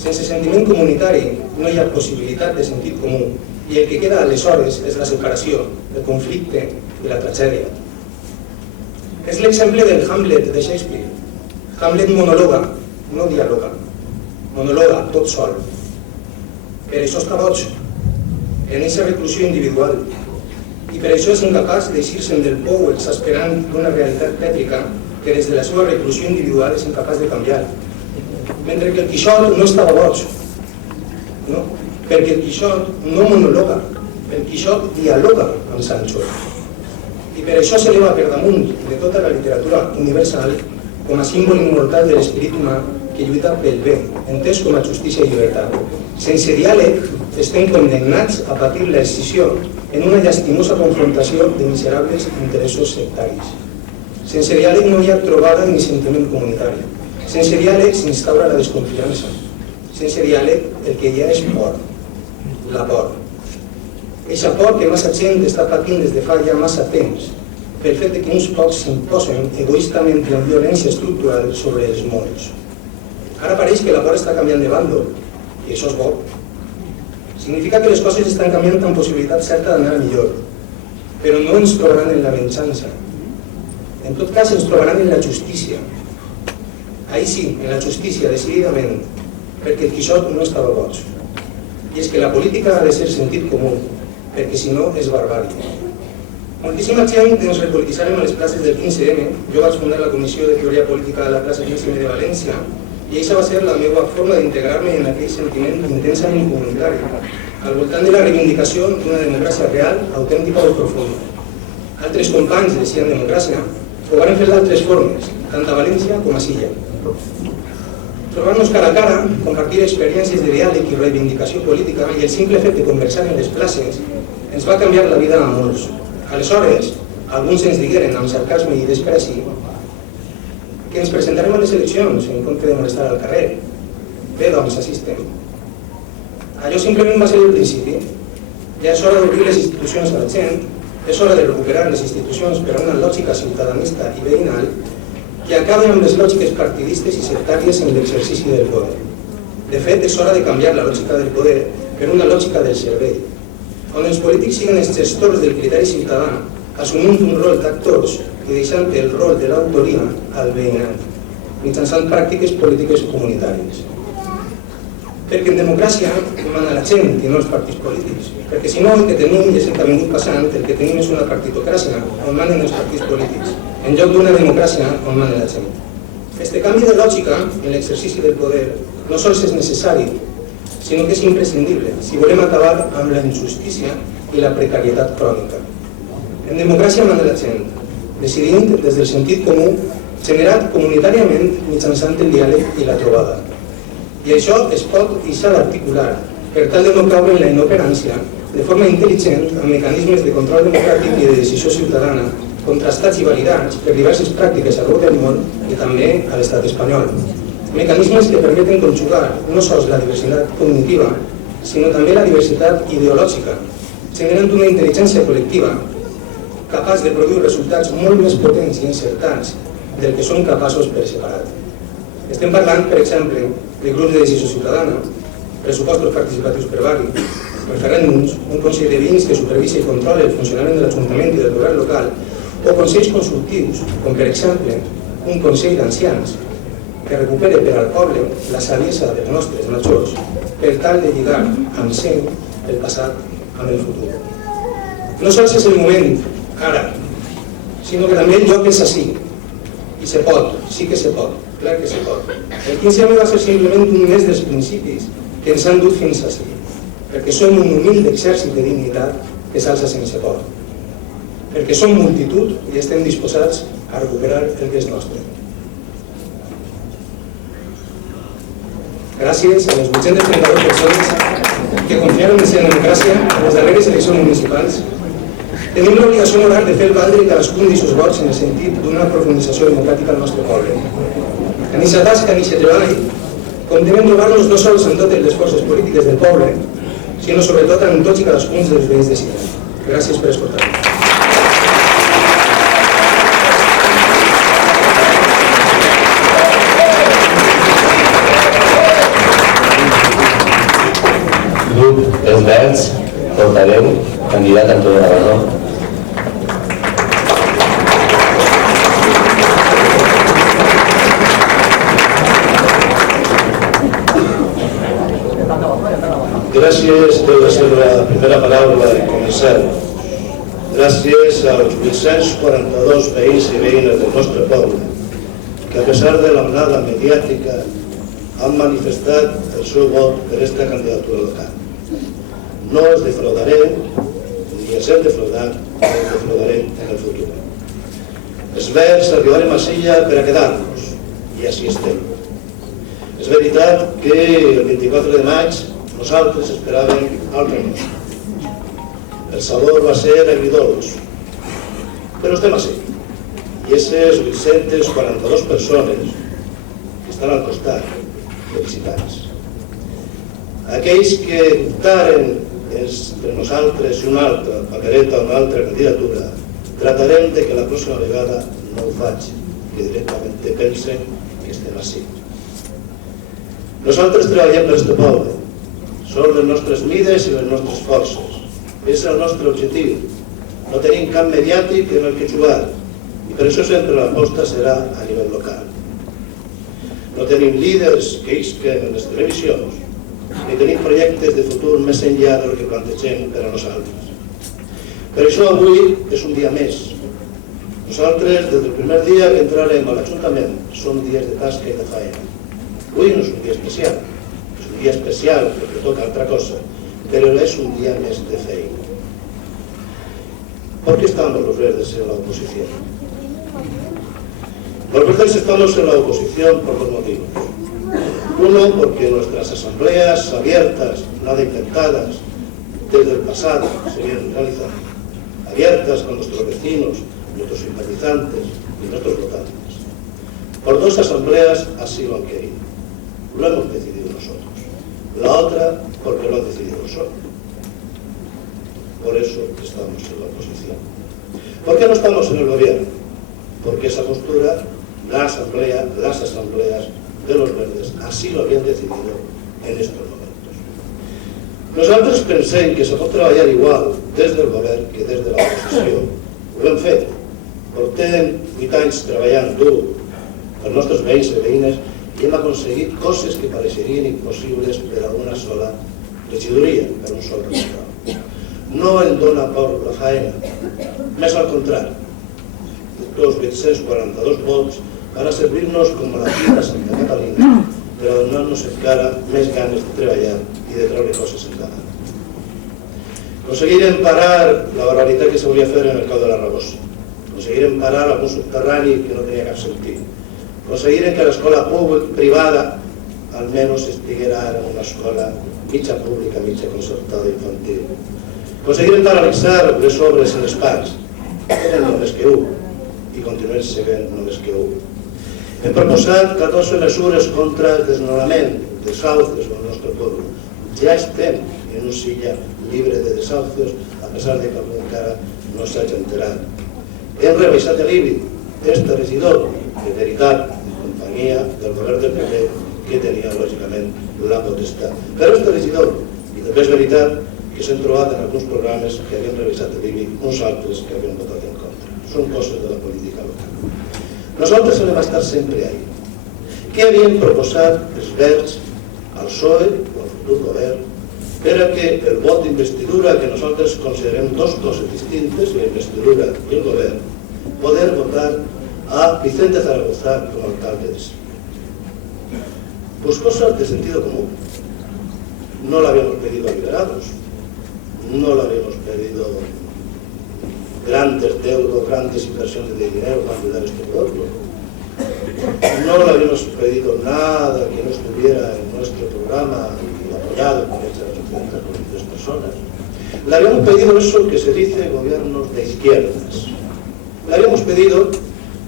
Sense sentiment comunitari no hi ha possibilitat de sentit comú i el que queda aleshores és la separació, el conflicte i la tragèdia. És l'exemple del Hamlet de Shakespeare. Hamlet monologa, no dialoga. Monologa, tot sol. Per això està boig, en aquesta reclusió individual. I per això és incapaç d'eixir-se'n del pou exasperant d'una realitat tètrica que des de la seva reclusió individual és incapaç de canviar. Mentre que el Quixot no estava boig, no? Perquè el Quixot no monologa, el Quixot dialoga amb Sancho. I per això s'eleva per damunt de tota la literatura universal com a símbol immortal de l'esperit humà que lluita pel bé, entès com a justícia i llibertat. Sense diàleg estem condemnats a patir la escissió en una llastimosa confrontació de miserables interessos sectaris. Sense diàleg no hi ha trobada ni sentiment comunitari. Sense diàleg s'instaura la desconfiança. Sense diàleg el que hi ha és por, la por. Eixa por que massa gent està patint des de fa ja massa temps pel fet que uns pocs s'imposen egoístament en violència estructural sobre els molts. Ara pareix que la por està canviant de bàndol, i això és bo. Significa que les coses estan canviant amb possibilitat certa d'anar millor, però no ens trobaran en la venjança. En tot cas, ens trobaran en la justícia. Ahí sí, en la justícia, decididament, perquè el Quixot no estava boig. I és que la política ha de ser sentit comú, perquè si no és barbària. Moltíssima gent ens repolititzarem a les places del 15M. Jo vaig fundar la Comissió de Teoria Política a la plaça 15M de València i aquesta va ser la meva forma d'integrar-me en aquell sentiment intensament comunitari, al voltant de la reivindicació d'una democràcia real, autèntica o profunda. Altres companys de Sia en Democràcia ho van fer d'altres formes, tant a València com a Silla. Trobar-nos cara a cara, compartir experiències de diàleg i reivindicació política i el simple fet de conversar en les places ens va canviar la vida a molts. Aleshores, alguns ens digueren amb sarcasme i despreci que ens presentarem a les eleccions en compte de molestar al carrer. Bé, doncs, assistem. Allò simplement va ser el principi. Ja és hora d'obrir les institucions a la gent, és hora de recuperar les institucions per a una lògica ciutadanista i veïnal que acaben amb les lògiques partidistes i sectàries en l'exercici del poder. De fet, és hora de canviar la lògica del poder per una lògica del servei. on els polítics siguin els gestors del criteri ciutadà, assumint un rol d'actors i deixant el rol de l'autoria al veïnat, mitjançant pràctiques polítiques comunitàries. Perquè en democràcia mana la gent i no els partits polítics, perquè si no el que tenim, i és el que ha vingut passant, el que tenim és una partitocràcia on manen els partits polítics, en lloc d'una democràcia on mana la gent. Este canvi de lògica en l'exercici del poder no sols és necessari, sinó que és imprescindible si volem acabar amb la injustícia i la precarietat crònica. En democràcia mana la gent, decidint des del sentit comú generat comunitàriament mitjançant el diàleg i la trobada. I això es pot i s'ha d'articular per tal de no caure en la inoperància de forma intel·ligent amb mecanismes de control democràtic i de decisió ciutadana contrastats i validats per diverses pràctiques arreu del món i també a l'estat espanyol. Mecanismes que permeten conjugar no sols la diversitat cognitiva, sinó també la diversitat ideològica, generant una intel·ligència col·lectiva capaç de produir resultats molt més potents i encertats del que són capaços per separat. Estem parlant, per exemple, de grups de decisió ciutadana, pressupostos participatius per barri, referèndums, un consell de veïns que supervisa i controla el funcionament de l'Ajuntament i del govern local, o consells consultius, com per exemple un consell d'ancians, que recupere per al poble la saviesa dels nostres majors per tal de lligar amb seny el passat amb el futur. No sols és el moment, ara, sinó que també el lloc és així. I se pot, sí que se pot, clar que se pot. El 15M va ser simplement un mes dels principis que ens han dut fins així, perquè som un humil exèrcit de dignitat que s'alça sense por, perquè som multitud i estem disposats a recuperar el que és nostre. Gràcies a les 832 persones que confiaron en la democràcia a les darreres eleccions municipals. Tenim l'obligació moral de fer valdre cadascun dels seus vots en el sentit d'una aprofundització democràtica al nostre poble. En aquesta tasca, en aquest treball, comptem trobar-nos no sols en totes les forces polítiques del poble, sinó sobretot en tots i cadascun dels veïns de Silla. Gràcies per escoltar-nos. Grup Els Verds, portaveu, candidat Antonio Navarro. Gràcies per la seva primera paraula de començar. Gràcies als 842 veïns i veïnes del nostre poble, que a pesar de l'onada mediàtica han manifestat el seu vot per aquesta candidatura local. No els defraudaré, ni els hem defraudat, ni els defraudarem en el futur. Els Verds arribarem a Silla per a quedar-nos, i així estem. És veritat que el 24 de maig nosaltres esperàvem altre nostre. El sabor va ser agridolç, però estem així. I aquestes 842 persones que estan al costat, felicitats. Aquells que dubtaren entre nosaltres i una altra papereta o una altra candidatura, tratarem de que la pròxima vegada no ho faig, que directament pensen que estem així. Nosaltres treballem per este poble. Són les nostres mides i les nostres forces. És el nostre objectiu. No tenim camp mediàtic en el que jugar i per això sempre l'aposta serà a nivell local. No tenim líders que isquen en les televisions ni tenim projectes de futur més enllà del que plantegem per a nosaltres. Per això avui és un dia més. Nosaltres, des del primer dia que entrarem a l'Ajuntament, són dies de tasca i de feina. Avui no és un dia especial. Un dia especial porque toca otra cosa, pero es un día más de feina. ¿Por qué estamos los verdes en la oposición? Los verdes estamos en la oposición por dos motivos. Uno, porque nuestras asambleas abiertas, nada inventadas, desde el pasado se vienen realizando, abiertas con nuestros vecinos, nuestros simpatizantes y nuestros votantes. Por dos asambleas así lo han querido. Lo hemos decidido nosotros. La otra, porque lo han decidido nosotros. Por eso estamos en la oposición. ¿Por qué no estamos en el gobierno? Porque esa postura, las asambleas de los verdes, así lo habían decidido en estos momentos. Nosaltres pensem que se pot treballar igual des del govern que des de l'oposició. Ho hem fet. Portem 8 anys treballant dur els nostres veïns i veïnes i hem aconseguit coses que pareixerien impossibles per a una sola regidoria, per un sol regidor. No em dóna por la faena, més al contrari. Els 842 vots van a servir-nos com a la fila de Santa Catalina per a donar-nos encara més ganes de treballar i de treure coses endavant. Aconseguirem parar la barbaritat que se volia fer en el cau de la Rabosa. Aconseguirem parar algun subterrani que no tenia cap sentit. Aconseguirem que l'escola privada almenys estiguera ara en una escola mitja pública, mitja concertada infantil. Aconseguirem paralitzar les obres en els parcs. Eren només que un i continuem sent només que un. Hem proposat 14 mesures contra el desnonament de sauces del nostre poble. Ja estem en un Silla llibre de desahucios, a pesar de que algú encara no s'hagi enterat. Hem rebaixat l'IBI. Este regidor, de veritat, en companyia del govern del PP, que tenia, lògicament, la potestat. Però este regidor, i també és veritat, que s'han trobat en alguns programes que havien rebaixat l'IBI, uns altres que havien votat en contra. Són coses de la política local. Nosaltres hem estat sempre ahí. Què havien proposat els Verds al PSOE o al futur govern per a que el vot d'investidura, que nosaltres considerem dues coses distintes, la investidura i el govern, poder votar a Vicente Zaragoza com a alcalde de Silla? Pues cosas de sentido común. No la habíamos pedido a liberados, no la habíamos pedido grandes deudos, grandes inversiones de dinero para ayudar a este pueblo. No le habíamos pedido nada que no estuviera en nuestro programa apoyado por estas 843 personas. Le habíamos pedido eso que se dice gobiernos de izquierdas. Le habíamos pedido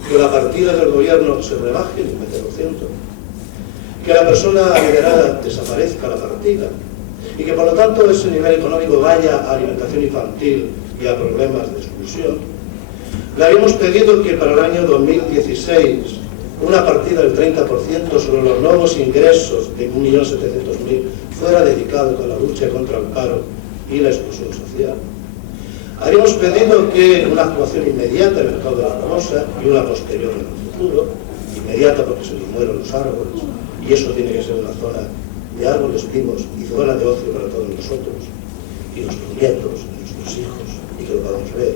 que la partida del gobierno se rebaje el 20%, que la persona liderada desaparezca la partida y que por lo tanto ese nivel económico vaya a alimentación infantil y a problemas de exclusión. Le habíamos pedido que para el año 2016 una partida del 30% sobre los nuevos ingresos de 1.700.000 fuera dedicado a la lucha contra el paro y la exclusión social. Habíamos pedido que una actuación inmediata en el mercado de la Rabosa y una posterior en el futuro, inmediata porque se les mueren los árboles, y eso tiene que ser una zona de árboles vivos y zona de ocio para todos nosotros, y nuestros nietos, y nuestros hijos, y que lo podamos ver.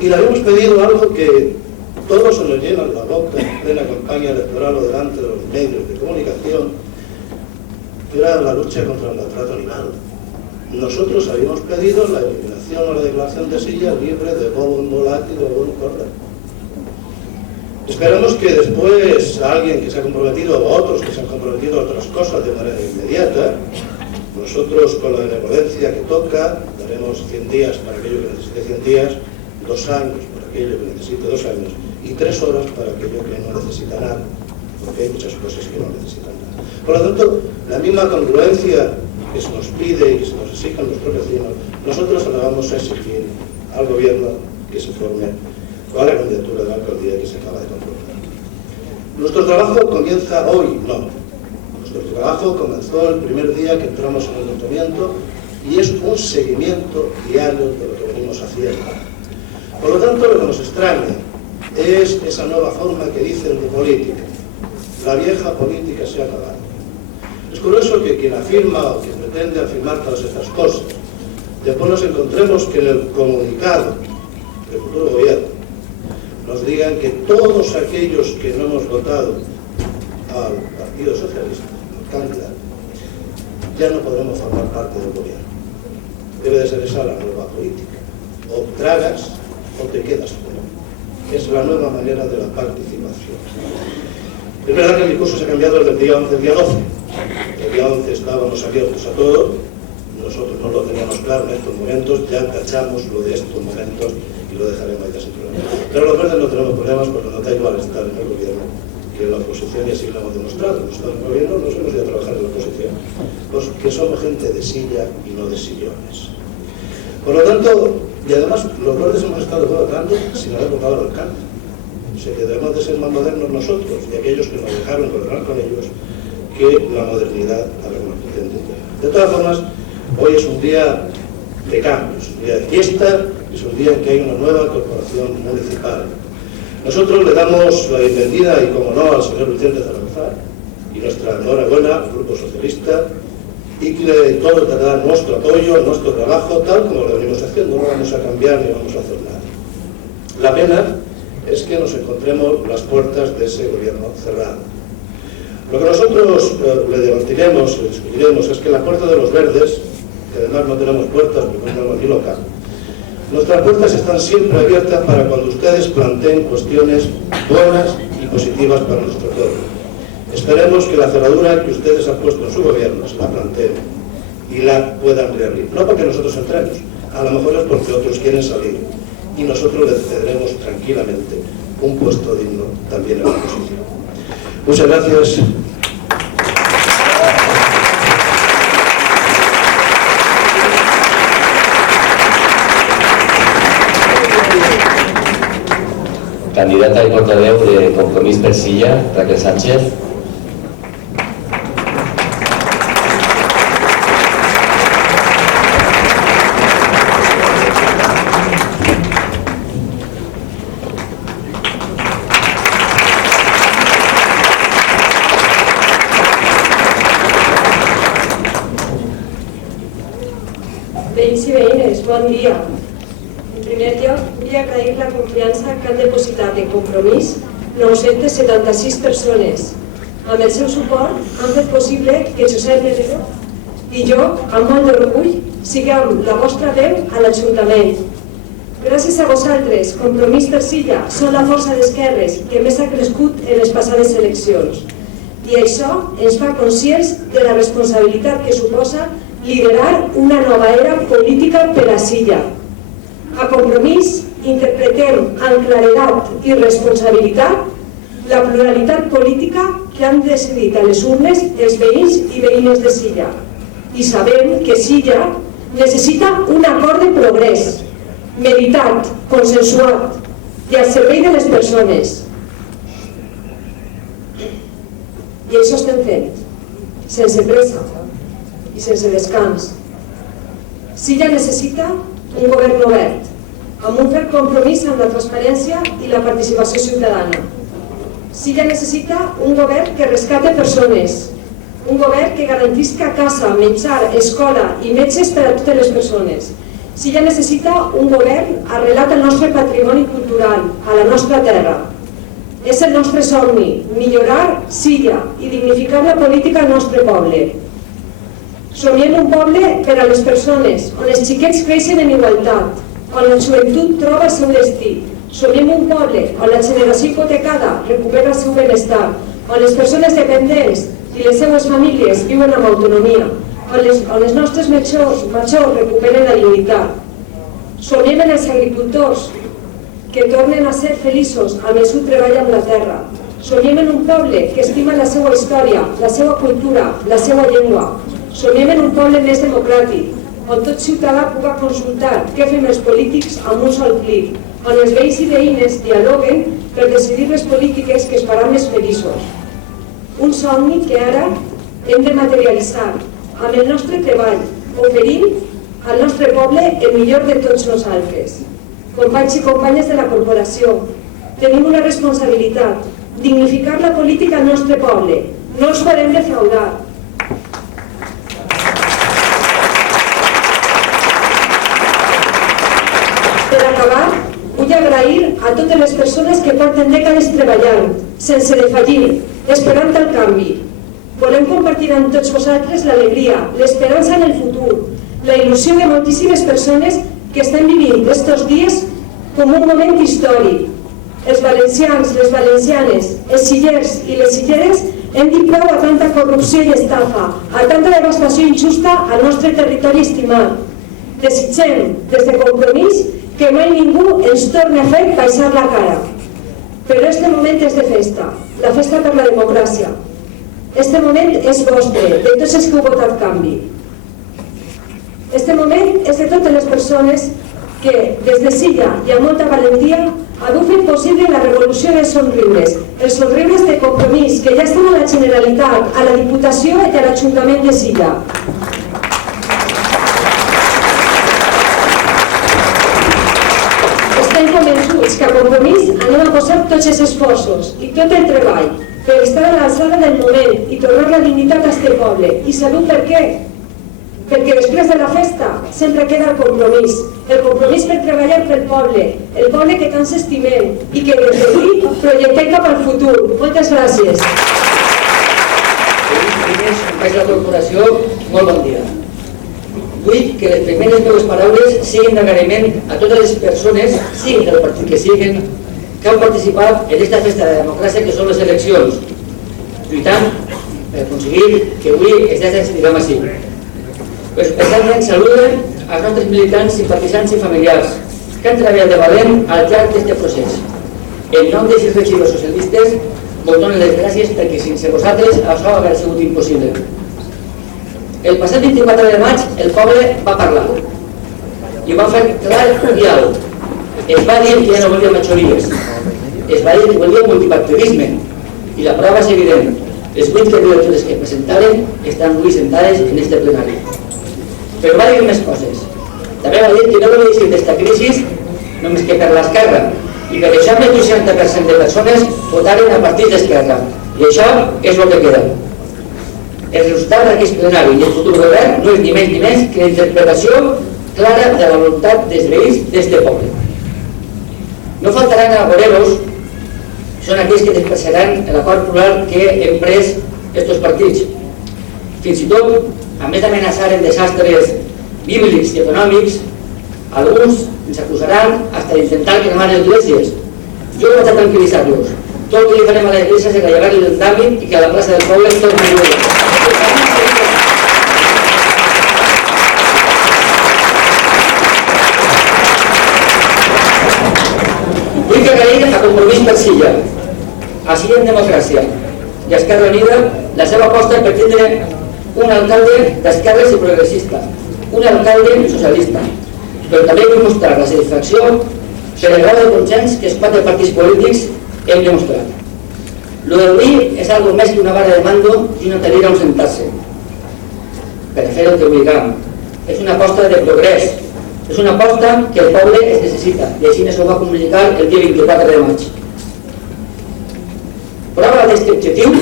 Y le habíamos pedido algo que todos se nos llenan la boca en plena campaña electoral o delante de los medios de comunicación, que era la lucha contra el maltrato animal. Nosotros habíamos pedido la eliminación o la declaración de Silla libre de bobo volátil y de bobo corda. Esperamos que después alguien que se ha comprometido o otros que se han comprometido a otras cosas de manera inmediata, nosotros con la benevolencia que toca daremos 100 días para aquello que necesite 100 días, 2 años para aquello que necesite 2 años y 3 horas para aquello que no necesita nada, porque hay muchas cosas que no necesitan nada. Por lo tanto, la misma congruencia que se nos pide y que se nos exigen nuestros vecinos, nosotros se la vamos a exigir al gobierno que se forme con la candidatura de la alcaldía que se acaba de comprobar. Nuestro trabajo comienza hoy, no. Nuestro trabajo comenzó el primer día que entramos en el ayuntamiento y es un seguimiento diario de lo que venimos haciendo. Por lo tanto, lo que nos extraña es esa nueva forma que dicen de política. La vieja política se ha acabado. Es curioso que quien afirma o quien pretende afirmar todas estas cosas, después nos encontremos que en el comunicado del futuro gobierno nos digan que todos aquellos que no hemos votado al Partido Socialista, al candidato, ya no podremos formar parte del gobierno. Debe de ser esa la nueva política. O tragas o te quedas fuera. Es la nueva manera de la participación. Es verdad que el discurso se ha cambiado desde el día 11 al día 12. El día 11 estábamos abiertos a todo, nosotros no lo teníamos claro en estos momentos, ya tachamos lo de estos momentos y lo dejaremos ahí sin problema. Pero los verdes no tenemos problemas porque nos da igual estar en el gobierno que en la oposición, y así lo hemos demostrado. Nosotros en el gobierno nos hemos ido a trabajar en la oposición, pues que somos gente de silla y no de sillones. Por lo tanto, y además los verdes hemos estado gobernando sin haber votado al alcalde. O sea que debemos de ser más modernos nosotros y aquellos que nos dejaron gobernar con ellos que la modernidad a la que nos pretenden llegar. De todas formas, Hoy es un día de cambios, un día de fiesta, es un día en que hay una nueva corporación municipal. Nosotros le damos la bienvenida y, como no, al señor Vicente Zalazar y nuestra enhorabuena al Grupo Socialista, y que todo tendrá nuestro apoyo, nuestro trabajo, tal como lo venimos haciendo. No vamos a cambiar ni vamos a hacer nada. La pena es que nos encontremos las puertas de ese gobierno cerrado. Lo que nosotros le debatiremos, le discutiremos, es que la puerta de los verdes, que además no tenemos puertas porque no tenemos ni local, nuestras puertas están siempre abiertas para cuando ustedes planteen cuestiones buenas y positivas para nuestro pueblo. Esperemos que la cerradura que ustedes han puesto en su gobierno se la planteen y la puedan reabrir. No porque nosotros entremos, a lo mejor es porque otros quieren salir y nosotros les cederemos tranquilamente un puesto digno también en la oposición. Muchas gracias. Candidata i portaveu de Compromís per Silla, Raquel Sánchez. Veïns i veïnes, bon dia. En primer lloc, vull agrair la confiança que han depositat en Compromís 976 persones. Amb el seu suport han fet possible que Josep Herrero i jo, amb molt d'orgull, siguem la vostra veu a l'Ajuntament. Gràcies a vosaltres, Compromís per Silla són la força d'esquerres que més ha crescut en les passades eleccions. I això ens fa conscients de la responsabilitat que suposa liderar una nova era política per a Silla. A Compromís interpretem amb claredat i responsabilitat la pluralitat política que han decidit a les urnes els veïns i veïnes de Silla. I sabem que Silla necessita un acord de progrés, meditat, consensuat i al servei de les persones. I això estem fent, sense pressa i sense descans. Silla necessita un govern obert, amb un ferm compromís amb la transparència i la participació ciutadana. Silla necessita un govern que rescate persones, un govern que garantisca casa, menjar, escola i metges per a totes les persones. Silla necessita un govern arrelat al nostre patrimoni cultural, a la nostra terra. És el nostre somni, millorar Silla i dignificar la política al nostre poble. Somiem un poble per a les persones, on els xiquets creixen en igualtat, on la joventut troba el seu destí. Somiem un poble on la generació hipotecada recupera el seu benestar, on les persones dependents i les seues famílies viuen amb autonomia, on els nostres majors recuperen la dignitat. Somiem en els agricultors que tornen a ser feliços amb el seu treball amb la terra. Somiem en un poble que estima la seva història, la seva cultura, la seva llengua. Somiem en un poble més democràtic, on tot ciutadà puga consultar què fem els polítics amb un sol clic, on els veïns i veïnes dialoguen per decidir les polítiques que es faran més feliços. Un somni que ara hem de materialitzar amb el nostre treball, oferint al nostre poble el millor de tots nosaltres. Companys i companyes de la corporació, tenim una responsabilitat, dignificar la política al nostre poble. No els podem defraudar. Per acabar, vull agrair a totes les persones que porten dècades treballant, sense defallir, esperant el canvi. Volem compartir amb tots vosaltres l'alegria, l'esperança en el futur, la il·lusió de moltíssimes persones que estan vivint estos dies com un moment històric. Els valencians, les valencianes, els sillers i les silleres hem dit prou a tanta corrupció i estafa, a tanta devastació injusta al nostre territori estimat. Desitgem, des de Compromís, que mai ningú ens torni a fer baixar la cara. Però este moment és de festa, la festa per la democràcia. Este moment és vostre, de tots els que heu votat canvi. Este moment és de totes les persones que, des de Silla i amb molta valentia, heu fet possible la revolució dels somriures, els somriures de Compromís, que ja estan a la Generalitat, a la Diputació i a l'Ajuntament de Silla. convençuts que a Compromís anem a posar tots els esforços i tot el treball per estar a l'alçada del moment i tornar la dignitat a este poble. I sabeu per què? Perquè després de la festa sempre queda el compromís per treballar pel poble, el poble que tant s'estimem i que des d'avui projectem cap al futur. Moltes gràcies. Primers, companys de la corporació, molt bon dia. Vull que les primeres meves paraules siguin d'agraïment a totes les persones, siguin del partit que siguin, que han participat en aquesta festa de democràcia que són les eleccions, lluitant per aconseguir que avui es diguem així. Especialment saluden als nostres militants, simpatitzants i familiars que han treballat de valent al llarg d'aquest procés. En nom dels regidors socialistes, vos dono les gràcies perquè sense vosaltres això hauria sigut impossible. El passat 24 de maig el poble va parlar i ho va fer clar i alt. Es va dir que ja no volia majories, es va dir que volia multipartidisme i la prova és evident. Les 8 candidatures que presentaren estan avui sentades en este plenari. Però va dir més coses. També va dir que no volia eixir d'esta crisi només que per l'esquerra i per això més d'un 60% de persones votaren a partits d'esquerra i això és el que queda. El resultat d'aquest plenari i el futur govern no és ni més que la interpretació clara de la voluntat dels veïns d'este poble. No faltaran agoreros, són aquells que despreciaran l'acord plural que hem pres estos partits. Fins i tot, a més d'amenaçar en desastres bíblics i econòmics, alguns ens acusaran fins d'intentar cremar les esglésies. Jo vaig a tranquil·litzar-los. Tot el que li farem a les esglésies és rellevar-li l'endàmbit i que a la plaça del poble es torni a viure. Vull que agraïm a Compromís per Silla, a Silla en Democràcia i a Esquerra Unida la seva aposta per tindre un alcalde d'esquerres i progressista, un alcalde socialista. Però també vull mostrar la satisfacció per el grau de consens que els 4 partits polítics hem demostrat. Lo d'avui és algo més que una vara de mando i una cadira on sentar-se. Per a fer el que vulguem. És una aposta de progrés. És una aposta que el poble es necessita i així ho va comunicar el dia 24 de maig. Prova d'aquest objectiu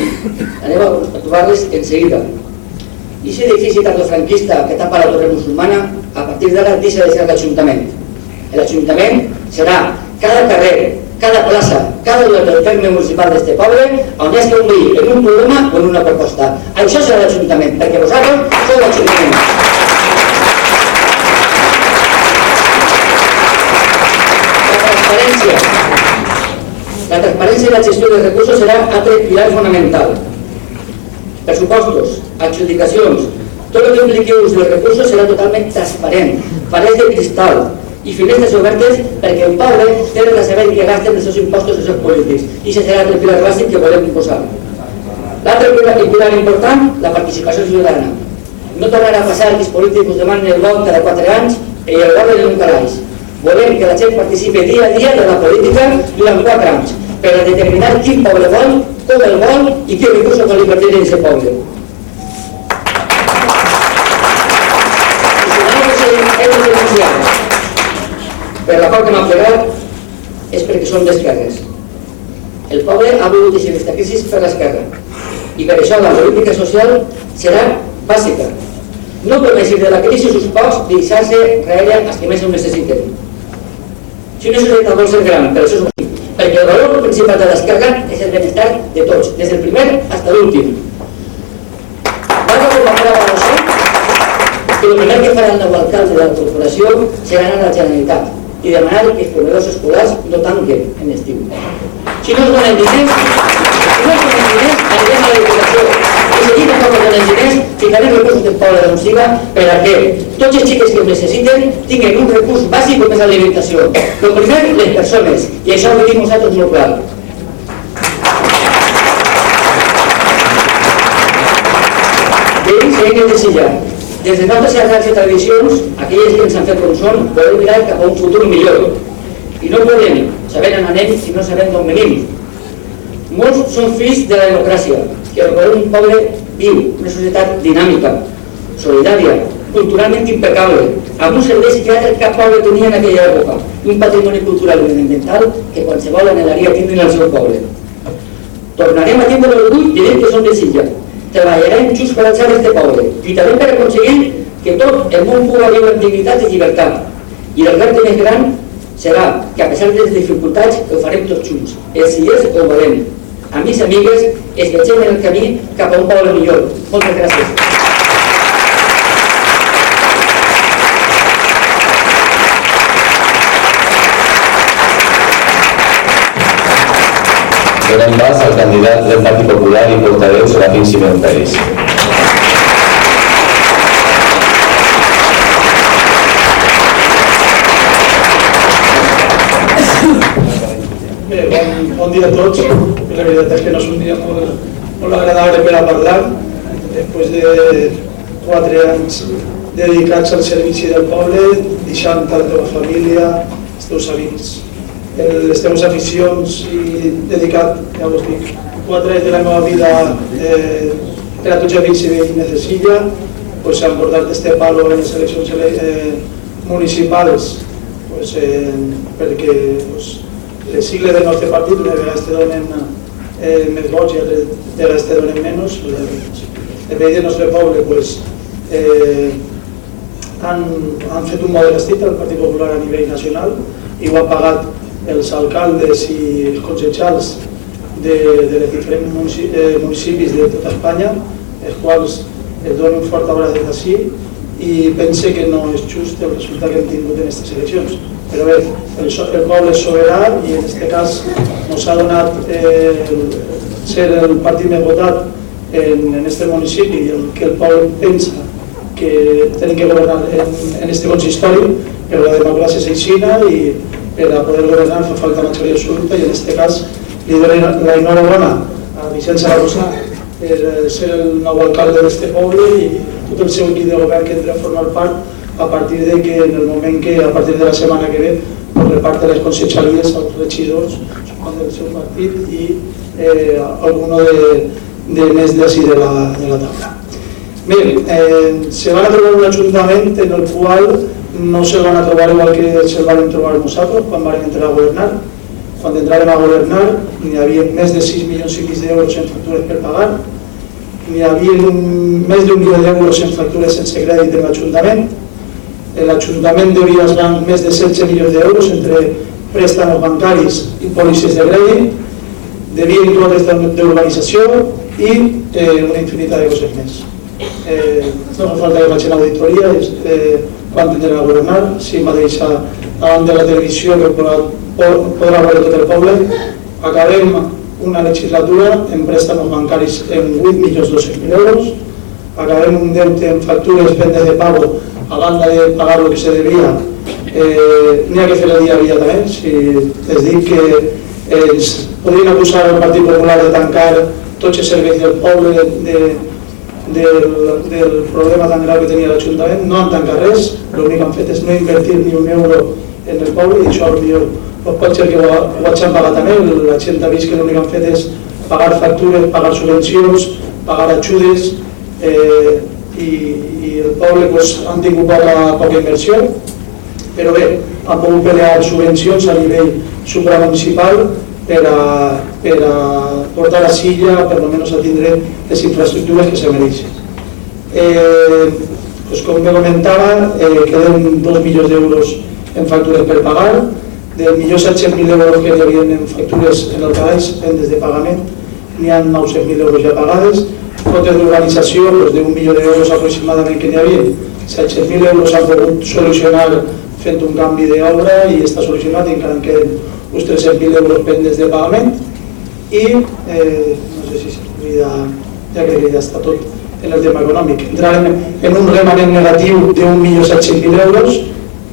anem a trobar-les en seguida. I si l'edifici tardofranquista que tapa la torre musulmana a partir d'ara deixa de ser l'Ajuntament. L'Ajuntament serà cada carrer, cada plaça, cada lloc del terme municipal d'este poble on hi hagi un veí en un problema o en una proposta. Això serà l'Ajuntament, perquè vosaltres sou l'Ajuntament. La transparència i la gestió dels recursos serà altre pilar fonamental. Pressupostos, adjudicacions, tot el que impliqui ús dels recursos serà totalment transparent, parets de cristal i finestres obertes perquè el poble té de saber què gasten els seus impostos i els seus polítics. I això serà el pilar bàsic que volem imposar. L'altre pilar important, la participació ciutadana. No tornarà a passar que els polítics demanen el vot cada 4 anys i el govern en un calaix. Volem que la gent participi dia a dia de la política durant 4 anys per a determinar quin poble vol, com el vol i quin recursos vol invertir en aquest poble. I si no hem de denunciar per l'acord que m'ha plegat és perquè són d'esquerres. El poble ha volgut deixar aquesta crisi per l'esquerra i per això la política social serà bàsica. No podem eixir de la crisi sus pocs i deixar-se rere els que més ho necessiten. Si una societat vol ser gran per als seus objectius, perquè el valor principal de l'esquerra és el benestar de tots, des del primer fins a l'últim. Vaig a comprovar això que el primer que farà el nou alcalde de la corporació serà anar a la Generalitat i demanar que els proveïdors escolars no tanquen en estiu. Si no es donen diners, anirem a la Diputació. I si tampoc es donen diners, ficarem recursos del poble d'on siga per a que tots els xiques que ho necessiten tinguin un recurs bàsic com és l'alimentació. Però primer, les persones. I això ho tenim nosaltres molt clar. Veïns i veïnes de Silla. Des de nostres arrels i tradicions, aquelles que ens han fet com són, volem mirar cap a un futur millor. I no podem saber on anem si no sabem d'on venim. Molts són fills de la democràcia, que recorren un poble viu, una societat dinàmica, solidària, culturalment impecable, amb uns serveis que altre cap poble tenia en aquella època. un patrimoni cultural i mediambiental que qualsevol anhelaria tindre en el seu poble. Tornarem a tindre l'orgull de dir que som de Silla. Treballarem just per alçar este poble. Lluitarem per aconseguir que tot el món pugui viure amb dignitat i llibertat. I el repte més gran serà que, a pesar de les dificultats, ho farem tots junts. Els sillers ho veurem. Amics i amigues, es vegem en el camí cap a un poble millor. Moltes gràcies. Donem pas al candidat del Partit Popular i portaveu Serafín Simeón Pérez. Bon dia a tots. La veritat és que no és un dia molt agradable per a parlar. Després de 4 anys dedicats al servici del poble, deixant la teva família, els teus amics, les teves aficions i dedicat, ja us dic, 4 anys de la meva vida per a tots els amics i veïnes de Silla, han portat este palo en les eleccions municipals perquè les sigles del nostre partit de vegades te donen més vots i de vegades te donen menys. Els veïns del nostre poble han fet un model estit al Partit Popular a nivell nacional i ho han pagat els alcaldes i els consellers de les diferents municipis de tota Espanya, els quals es donen un fort abraç des d'ací i pense que no és just el resultat que hem tingut en aquestes eleccions. Però bé, el poble és soberà i en aquest cas ens ha donat ser el partit més votat en aquest municipi i el que el poble pensa que tenim que governar en aquest consistori, però la democràcia és aixina i per a poder governar fa falta majoria absoluta i en aquest cas li dono l'enhorabona a Vicent Saragossa per ser el nou alcalde d'aquest poble i tot el seu equip de govern que entra a formar part a partir de que en el moment que a partir de la setmana que ve reparte les conselleries als regidors del seu partit i alguno de més d'ací de la taula. Bé, se van a trobar un ajuntament en el qual no se'l van a trobar igual que se'l van trobar nosaltres quan vam entrar a governar. Quan entràrem a governar n'hi havia més de 6 milions i mig d'euros en factures per pagar, n'hi havia més d'1 milió d'euros en factures sense crèdit en l'Ajuntament. L'Ajuntament devia als bancs més de 16 milions d'euros entre préstamos bancaris i pòlisses de crèdit, devia incloure d'urbanització i una infinitat de coses més. No fa falta que facin auditoria quan tindrem a governar, si em va deixar davant de la televisió que podrà veure tot el poble. Acabem una legislatura en préstamos bancaris en 8.200.000 euros, acabem un deute en factures pendes de pago a banda de pagar el que se devia. N'hi ha que fer el dia a dia també. Si es dic que ens podrien acusar al Partit Popular de tancar tots els serveis del poble del problema tan greu que tenia l'Ajuntament, no han tancat res, l'únic que han fet és no invertir ni un euro en el poble i això pot ser que ho hagin pagat també. La gent ha vist que l'únic que han fet és pagar factures, pagar subvencions, pagar ajudes i el poble han tingut poca inversió, però bé, han pogut pelear subvencions a nivell supramunicipal per a portar a Silla, per almenys a tindre les infraestructures que se mereixen. Com me comentava, queden 2 milions d'euros en factures per pagar, del millor 700.000 euros que hi havia en factures en el calaix pendes de pagament, n'hi ha 900.000 euros ja pagades, quotes d'urbanització d'1 milió d'euros aproximadament que n'hi havia, 700.000 euros s'han pogut solucionar fent un canvi d'obra i està solucionat i encara en queden uns 300.000 euros pendes de pagament i no sé si s'oblida, ja crec que ja està tot en el tema econòmic. Entrarem en un remanent negatiu d'1.700.000 euros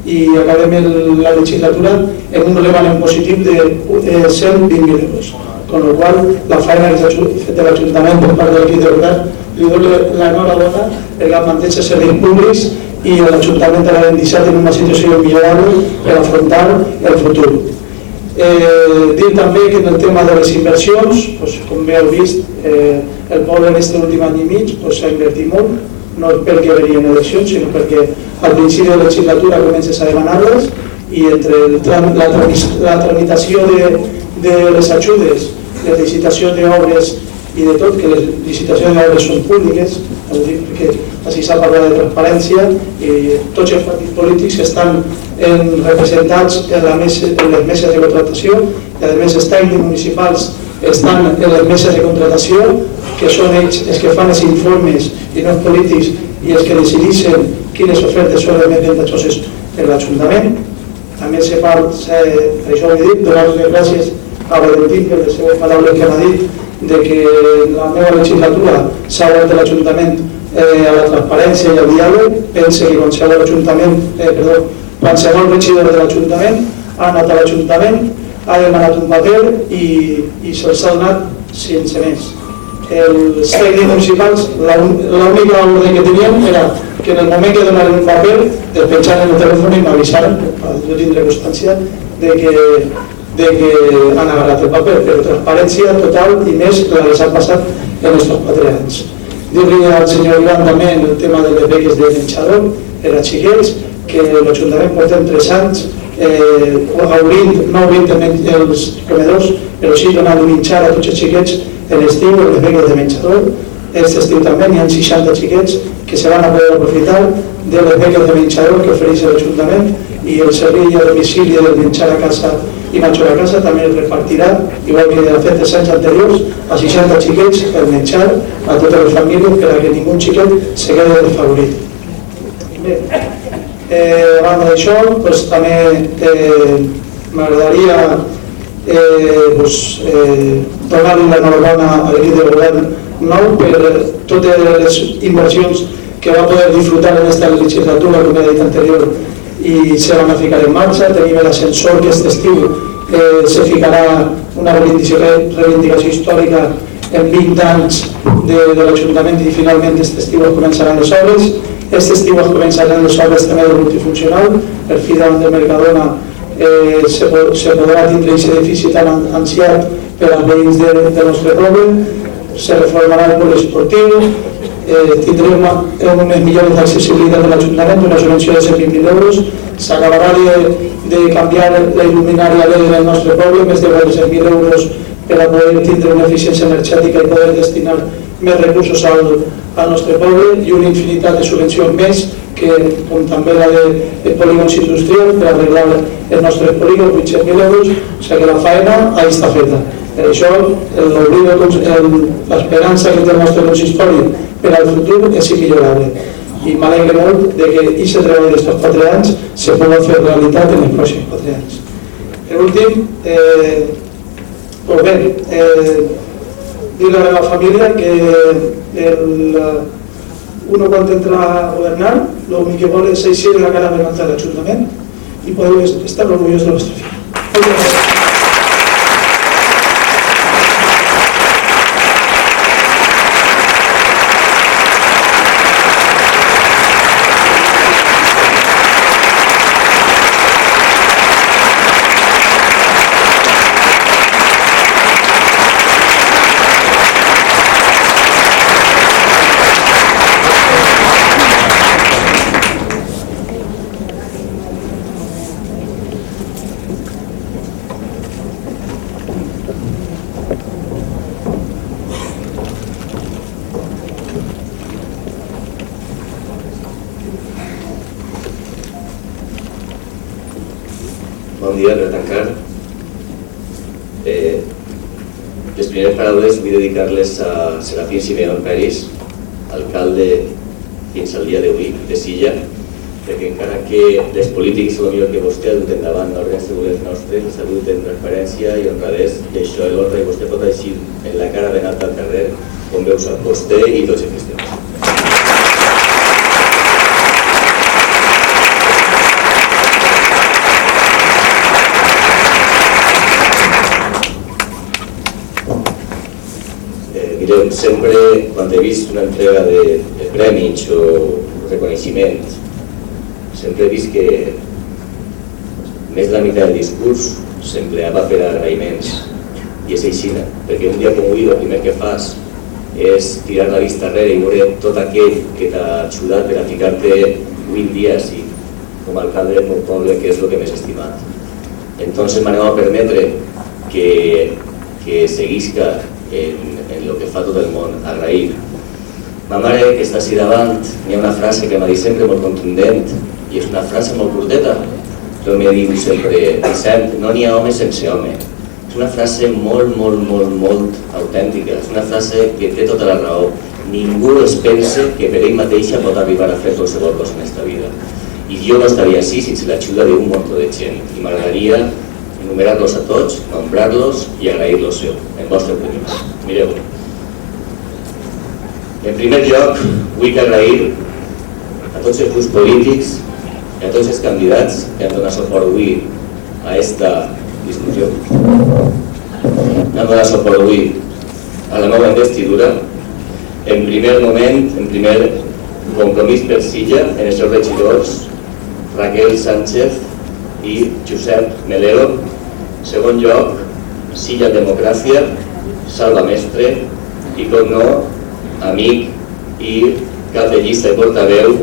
i acabem la legislatura en un remanent positiu de 120.000 euros. Con lo qual, la feina que s'ha fet de l'Ajuntament per part de l'equip de govern li dono l'enhorabona perquè ha mantès els serveis públics i l'Ajuntament l'ha deixat en una situació millorable per afrontar el futur. Dir també que en el tema de les inversions, com bé heu vist, el poble en aquest últim any i mig s'ha invertit molt, no perquè venien eleccions, sinó perquè al principi de la legislatura comences a demanar-les i entre la tramitació de les ajudes, de licitació d'obres i de tot, que les licitacions d'obres són públiques, perquè així s'ha parlat de transparència, i tots els partits polítics estan representats en les meses de contractació, i a més els tècnics municipals estan en les meses de contractació, que són ells els que fan els informes i no els polítics, i els que decideixen quines ofertes són les més avantatjoses per l'Ajuntament. També se parla, per això ho he dit, donar-les gràcies a Valentín per les seves paraules que m'ha dit, de que la meva legislatura s'ha obert l'Ajuntament a la transparència i al diàleg. Pense que qualsevol regidor de l'Ajuntament ha anat a l'Ajuntament, ha demanat un paper i se'ls ha donat sense més. Els tècnics municipals, l'única ordre que teníem era que en el moment que donaren un paper, despenjaven el telèfon i m'avisaren, jo tindré constància de que han agarrat el paper, però transparència total i més la que s'ha passat en aquests 4 anys. Dir-li al senyor Ivan també en el tema de les beques de menjador per a xiquets, que l'Ajuntament portem 3 anys no obrint els comedors, però sí donant menjar a tots els xiquets en l'estiu, en les beques de menjador. Aquest estiu també hi ha 60 xiquets que se van a poder aprofitar de les beques de menjador que ofereix l'Ajuntament, i el servei a domicili del menjar a casa i menjar a casa també es repartirà, igual que ha fet els anys anteriors, a 60 xiquets el menjar a totes les famílies per a que ningú xiquet se quedi desfavorit. Bé, a banda d'això, també m'agradaria donar-li l'enhorabona a l'equip de govern nou per totes les inversions que va poder disfrutar en aquesta legislatura, com he dit anterior, i se van a ficar en marxa. Tenim l'ascensor que aquest estiu se ficarà una reivindicació històrica en 20 anys de l'Ajuntament, i finalment aquest estiu es començaran les obres. Aquest estiu es començaran les obres també del multifuncional, per fi davant de Mercadona se podrà tindre aquest edifici tan anciat per als veïns del nostre poble, se reformarà el poliesportiu, tindrem unes millores d'accessibilitat de l'Ajuntament, una subvenció de 120.000 euros, s'acabarà de canviar la il·luminària LED del nostre poble, més de 100.000 euros per a poder tindre una eficiència energètica i poder destinar més recursos al nostre poble, i una infinitat de subvencions més, com també la de polígons industrials per arreglar els nostres polígons, 800.000 euros, o sigui que la faena ahí està feta. Per això l'esperança que té el nostre consistori per al futur és immillorable, i m'alegre molt que aquest treball d'aquests 4 anys se pugui fer realitat en els pròxims 4 anys. Per últim, dir a la meva família que uno quan entra a governar l'únic que vol és eixir de la cara ben alta de l'Ajuntament i podeu estar orgullosos del vostre fill. Moltes gràcies. Bon dia, per tancar. Les primeres paraules vull dedicar-les a Serafín Simeón Peris, alcalde fins al dia d'avui de Silla, perquè encara que les polítiques potser que vostè ha dut endavant l'òrgan de govern nostre s'ha dut en transparència i honradesa, i això l'honra, i vostè pot eixir en la cara ben alta al carrer com veus vostè i tots els cristians. Sempre, quan he vist una entrega de premis o reconeixement, sempre he vist que més de la meitat del discurs s'empleava per agraïments, i és així, perquè un dia com avui el primer que fas és tirar la vista enrere i veure tot aquell que t'ha ajudat per a ficar-te 8 dies i com a alcalde del meu poble, que és el que més he estimat. Entonces m'aneu a permetre que seguisca en el que fa tot el món, agrair. Ma mare, que està així davant, hi ha una frase que m'ha dit sempre molt contundent, i és una frase molt curteta, però me diu sempre, Vicent, no n'hi ha home sense home. És una frase molt autèntica, és una frase que té tota la raó. Ningú es pensa que per ell mateixa pot arribar a fer qualsevol cosa en aquesta vida. I jo no estaria així sense l'ajuda d'un munt de gent. I m'agradaria enumerar-los a tots, nombrar-los i agrair-los en vostre primer. Mireu. En primer lloc, vull agrair a tots els grups polítics i a tots els candidats que han donat suport avui a aquesta discussió. Han donat suport avui a la nova investidura. En primer moment, en primer compromís per Silla, en els seus regidors, Raquel Sánchez i Josep Melero. Segon lloc, Silla Democràcia, Salva Mestre i, com no, amic i cap de llista i portaveu,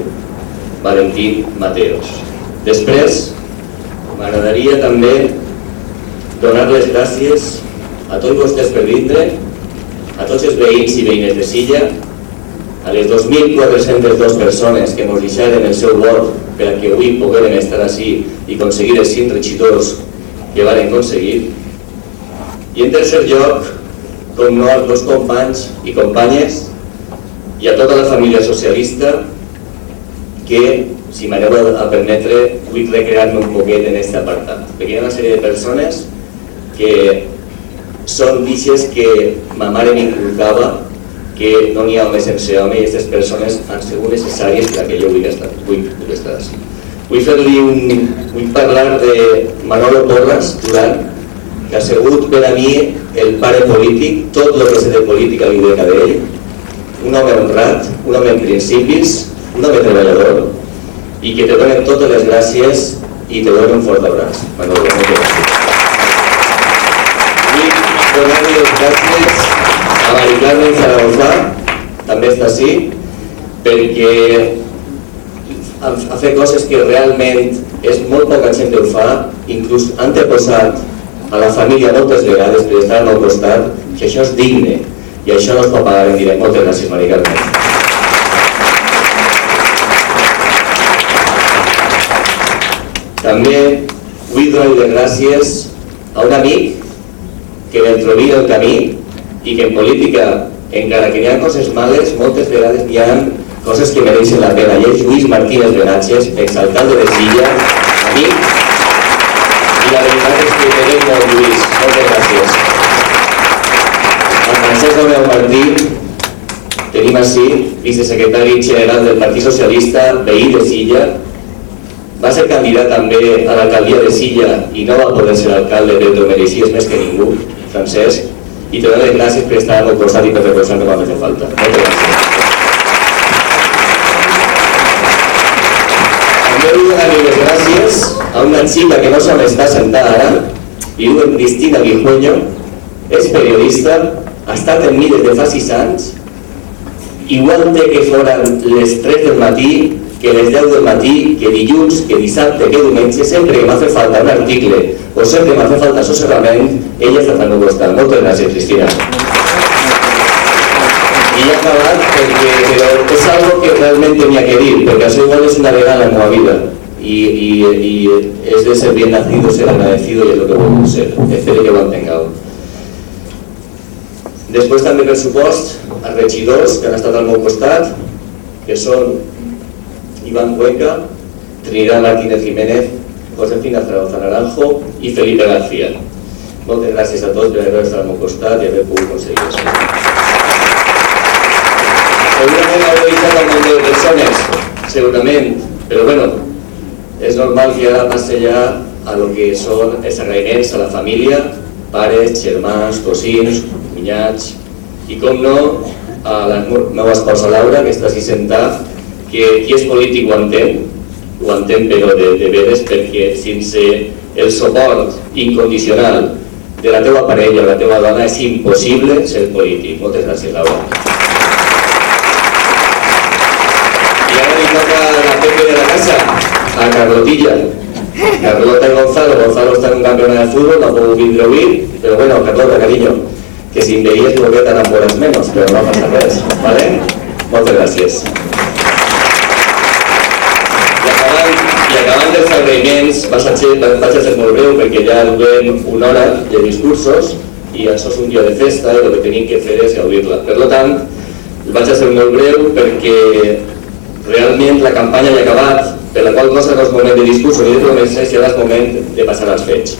Valentín Mateos. Després, m'agradaria també donar les gràcies a tots vostès per vindre, a tots els veïns i veïnes de Silla, a les 2.402 persones que ens deixaren el seu vot perquè avui poguérem estar així i aconseguir els 5 regidors que varen aconseguir. I en tercer lloc, com no, als meus companys i companyes i a tota la família socialista que, si m'aneu a permetre, vull recrear-me un poquet en aquest apartat, perquè hi ha una sèrie de persones que són dixes que ma mare m'inculcava que no n'hi ha home sense home i aquestes persones han sigut necessàries perquè jo vull estar així. Vull parlar de Manolo Porras Duran, que ha sigut per a mi el pare polític, tot el que sé de política li dec a ell, un home honrat, un home en principis, un home treballador i que te donen totes les gràcies i te donen un fort abraç. Manolo, moltes gràcies. Donar-li les gràcies a Mari Carmen Zaragoza, també està així, perquè ha fet coses que realment és molt poca gent que ho fa, inclús han posat a la família moltes vegades per estar al costat, que això és digne i això no es pot pagar en directe. Moltes gràcies, Mari Carmen. També vull donar les gràcies a un amic que m'entrovia el camí i que en política, encara que hi ha coses males, moltes vegades hi ha coses que mereixen la pena. I és Lluís Martínez Benatges, exalcalde de Silla, amic, i la veritat és que tenim molt, Lluís. Moltes gràcies. El Francesc Romeu Martí, tenim així, vicesecretari general del Partit Socialista, veí de Silla, va ser candidat també a l'alcaldia de Silla i no va poder ser alcalde, però ho mereixies més que ningú, Francesc, i te dono les gràcies per estar al costat i per recolzar-me quan me fa falta. Moltes gràcies. També vull donar les gràcies a una xica que no se m'està sentada ara, diu Cristina Guijueño, és periodista, ha estat amb mi des de fa 6 anys, igual té que foren les 3 del matí, que les 10 del matí, que dilluns, que dissabte, que diumenge, sempre que m'ha fet falta un article o sempre m'ha fet falta assessorament, ella està al meu costat. Moltes gràcies, Cristina. I ja he acabat perquè és algo que realment tenia que dir, perquè això igual és una vegada en la meva vida y es de ser bien nacido, ser agradecido y es lo que puedo ser. Espero que ho entengueu. Després també, per supost, els regidors que han estat al meu costat, que són Iván Cuenca, Trinidad Martínez Jiménez, Josefina Zaragoza Naranjo i Felipe García. Moltes gràcies a tots per haver estat al meu costat i haver pogut aconseguir això. Segurament hauré deixat un munt de persones, segurament, però bueno, és normal que ara passi ja a lo que són els agraïments a la família, pares, germans, cosins, cunyats i, com no, a la meva esposa Laura, que està així sentada, que qui és polític ho entén però de veres, perquè sense el suport incondicional de la teva parella o la teva dona és impossible ser polític. Moltes gràcies, Laura. I ara li toca a la Pepe de la casa, a Carlotilla. Carlota y Gonzalo está en un campeonato de fútbol, no puedo vindre avui, pero bueno, Carlota, cariño, que si em veies potser t'enamores menos, però no passa res, ¿vale? Moltes gràcies. I acabant dels agraïments, vaig a ser molt breu perquè ja duem una hora de discursos i això és un dia de festa i el que tenim que fer és gaudir-la. Per tant, vaig a ser molt breu perquè realment la campanya ja ha acabat, per la qual cosa no és moment de discursos ni de promeses, ja és moment de passar als fets.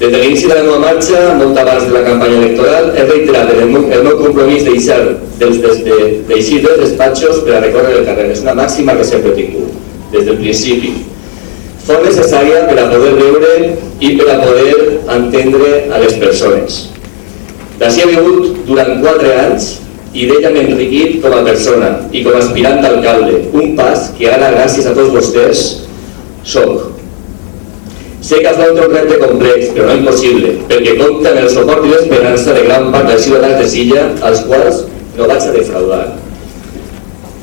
Des de l'inici de la meva marxa, molt abans de la campanya electoral, he reiterat el meu compromís d'eixir dels despatxos per a recórrer el carrer. És una màxima que sempre he tingut, des del principi. Fou necessària per a poder veure i per a poder entendre a les persones. D'ací he begut durant 4 anys i d'ella m'he enriquit com a persona i com a aspirant d'alcalde, un pas que ara, gràcies a tots vostès, soc. Sé que afronta un repte complex, però no impossible, perquè compta amb el suport i l'esperança de gran part dels ciutadans de Silla, als quals no vaig a defraudar.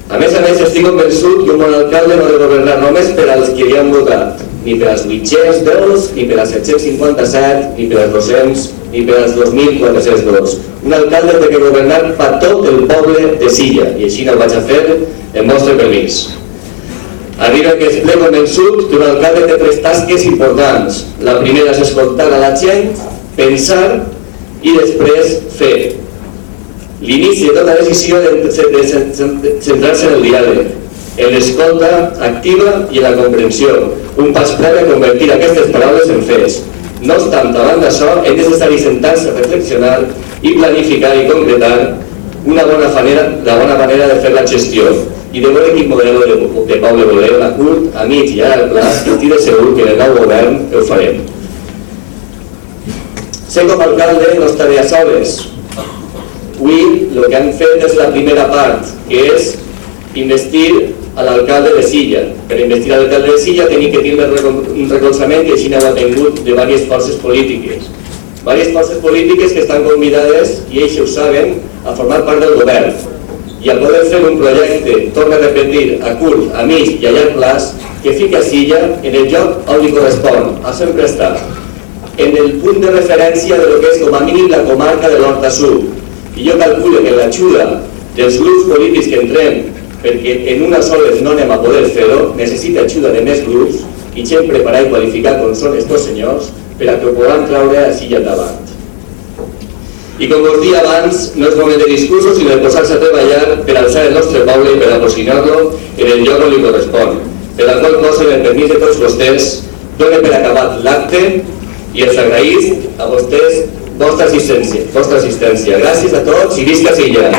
A més, estic convençut que un bon alcalde no ha de governar només per als que li han votat, ni per als 802, ni per als 757, ni per als 200, ni per als 2.402. Un alcalde té que governar per tot el poble de Silla, i així no ho vaig a fer amb vostre permís. Arriba que estic convençut que un alcalde té 3 tasques importants. La primera és escoltar a la gent, pensar i després fer. L'inici de tota decisió de centrar-se en el diàleg, en l'escolta activa i en la comprensió. Un pas previ a convertir aquestes paraules en fets. No obstant, davant d'això, és necessari sentar-se a reflexionar i planificar i concretar la bona manera de fer la gestió i de veure quin model de poble volem a curt, a mig i a llarg plaç, i estic segur que en el nou govern ho farem. Ser com a alcalde no estaré a soles. Avui el que han fet és la primera part, que és investir a l'alcalde de Silla. Per investir a l'alcalde de Silla tenim que tindre un recolzament que així n'ha tingut de diverses forces polítiques. Diverses forces polítiques que estan convidades, i ells ho saben, a formar part del govern. I al poder fer un projecte, torna a repetir, a curt, a mig i a llarg plaç, que fica Silla en el lloc on li correspon, a sempre està, en el punt de referència de lo que és com a mínim la comarca de l'Horta Sud. I jo calculo que l'ajuda dels grups polítics que entrem, perquè en una sola no anem a poder fer-ho, necessita ajuda de més grups i gent preparada i qualificada com són estos senyors per a que ho podran treure a Silla endavant. I com us dia abans, no és moment de discursos, sinó de posar-se a treballar per alçar el nostre poble i per a posicionar-lo en el lloc on li correspon. Per la qual cosa, amb el permís de tots vostès, dono per acabat l'acte i els agraïs a vostès vostra assistència. Gràcies a tots i visca Silla!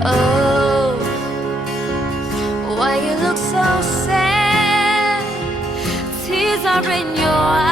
Oh, why you look so sad? Tears are in your eyes.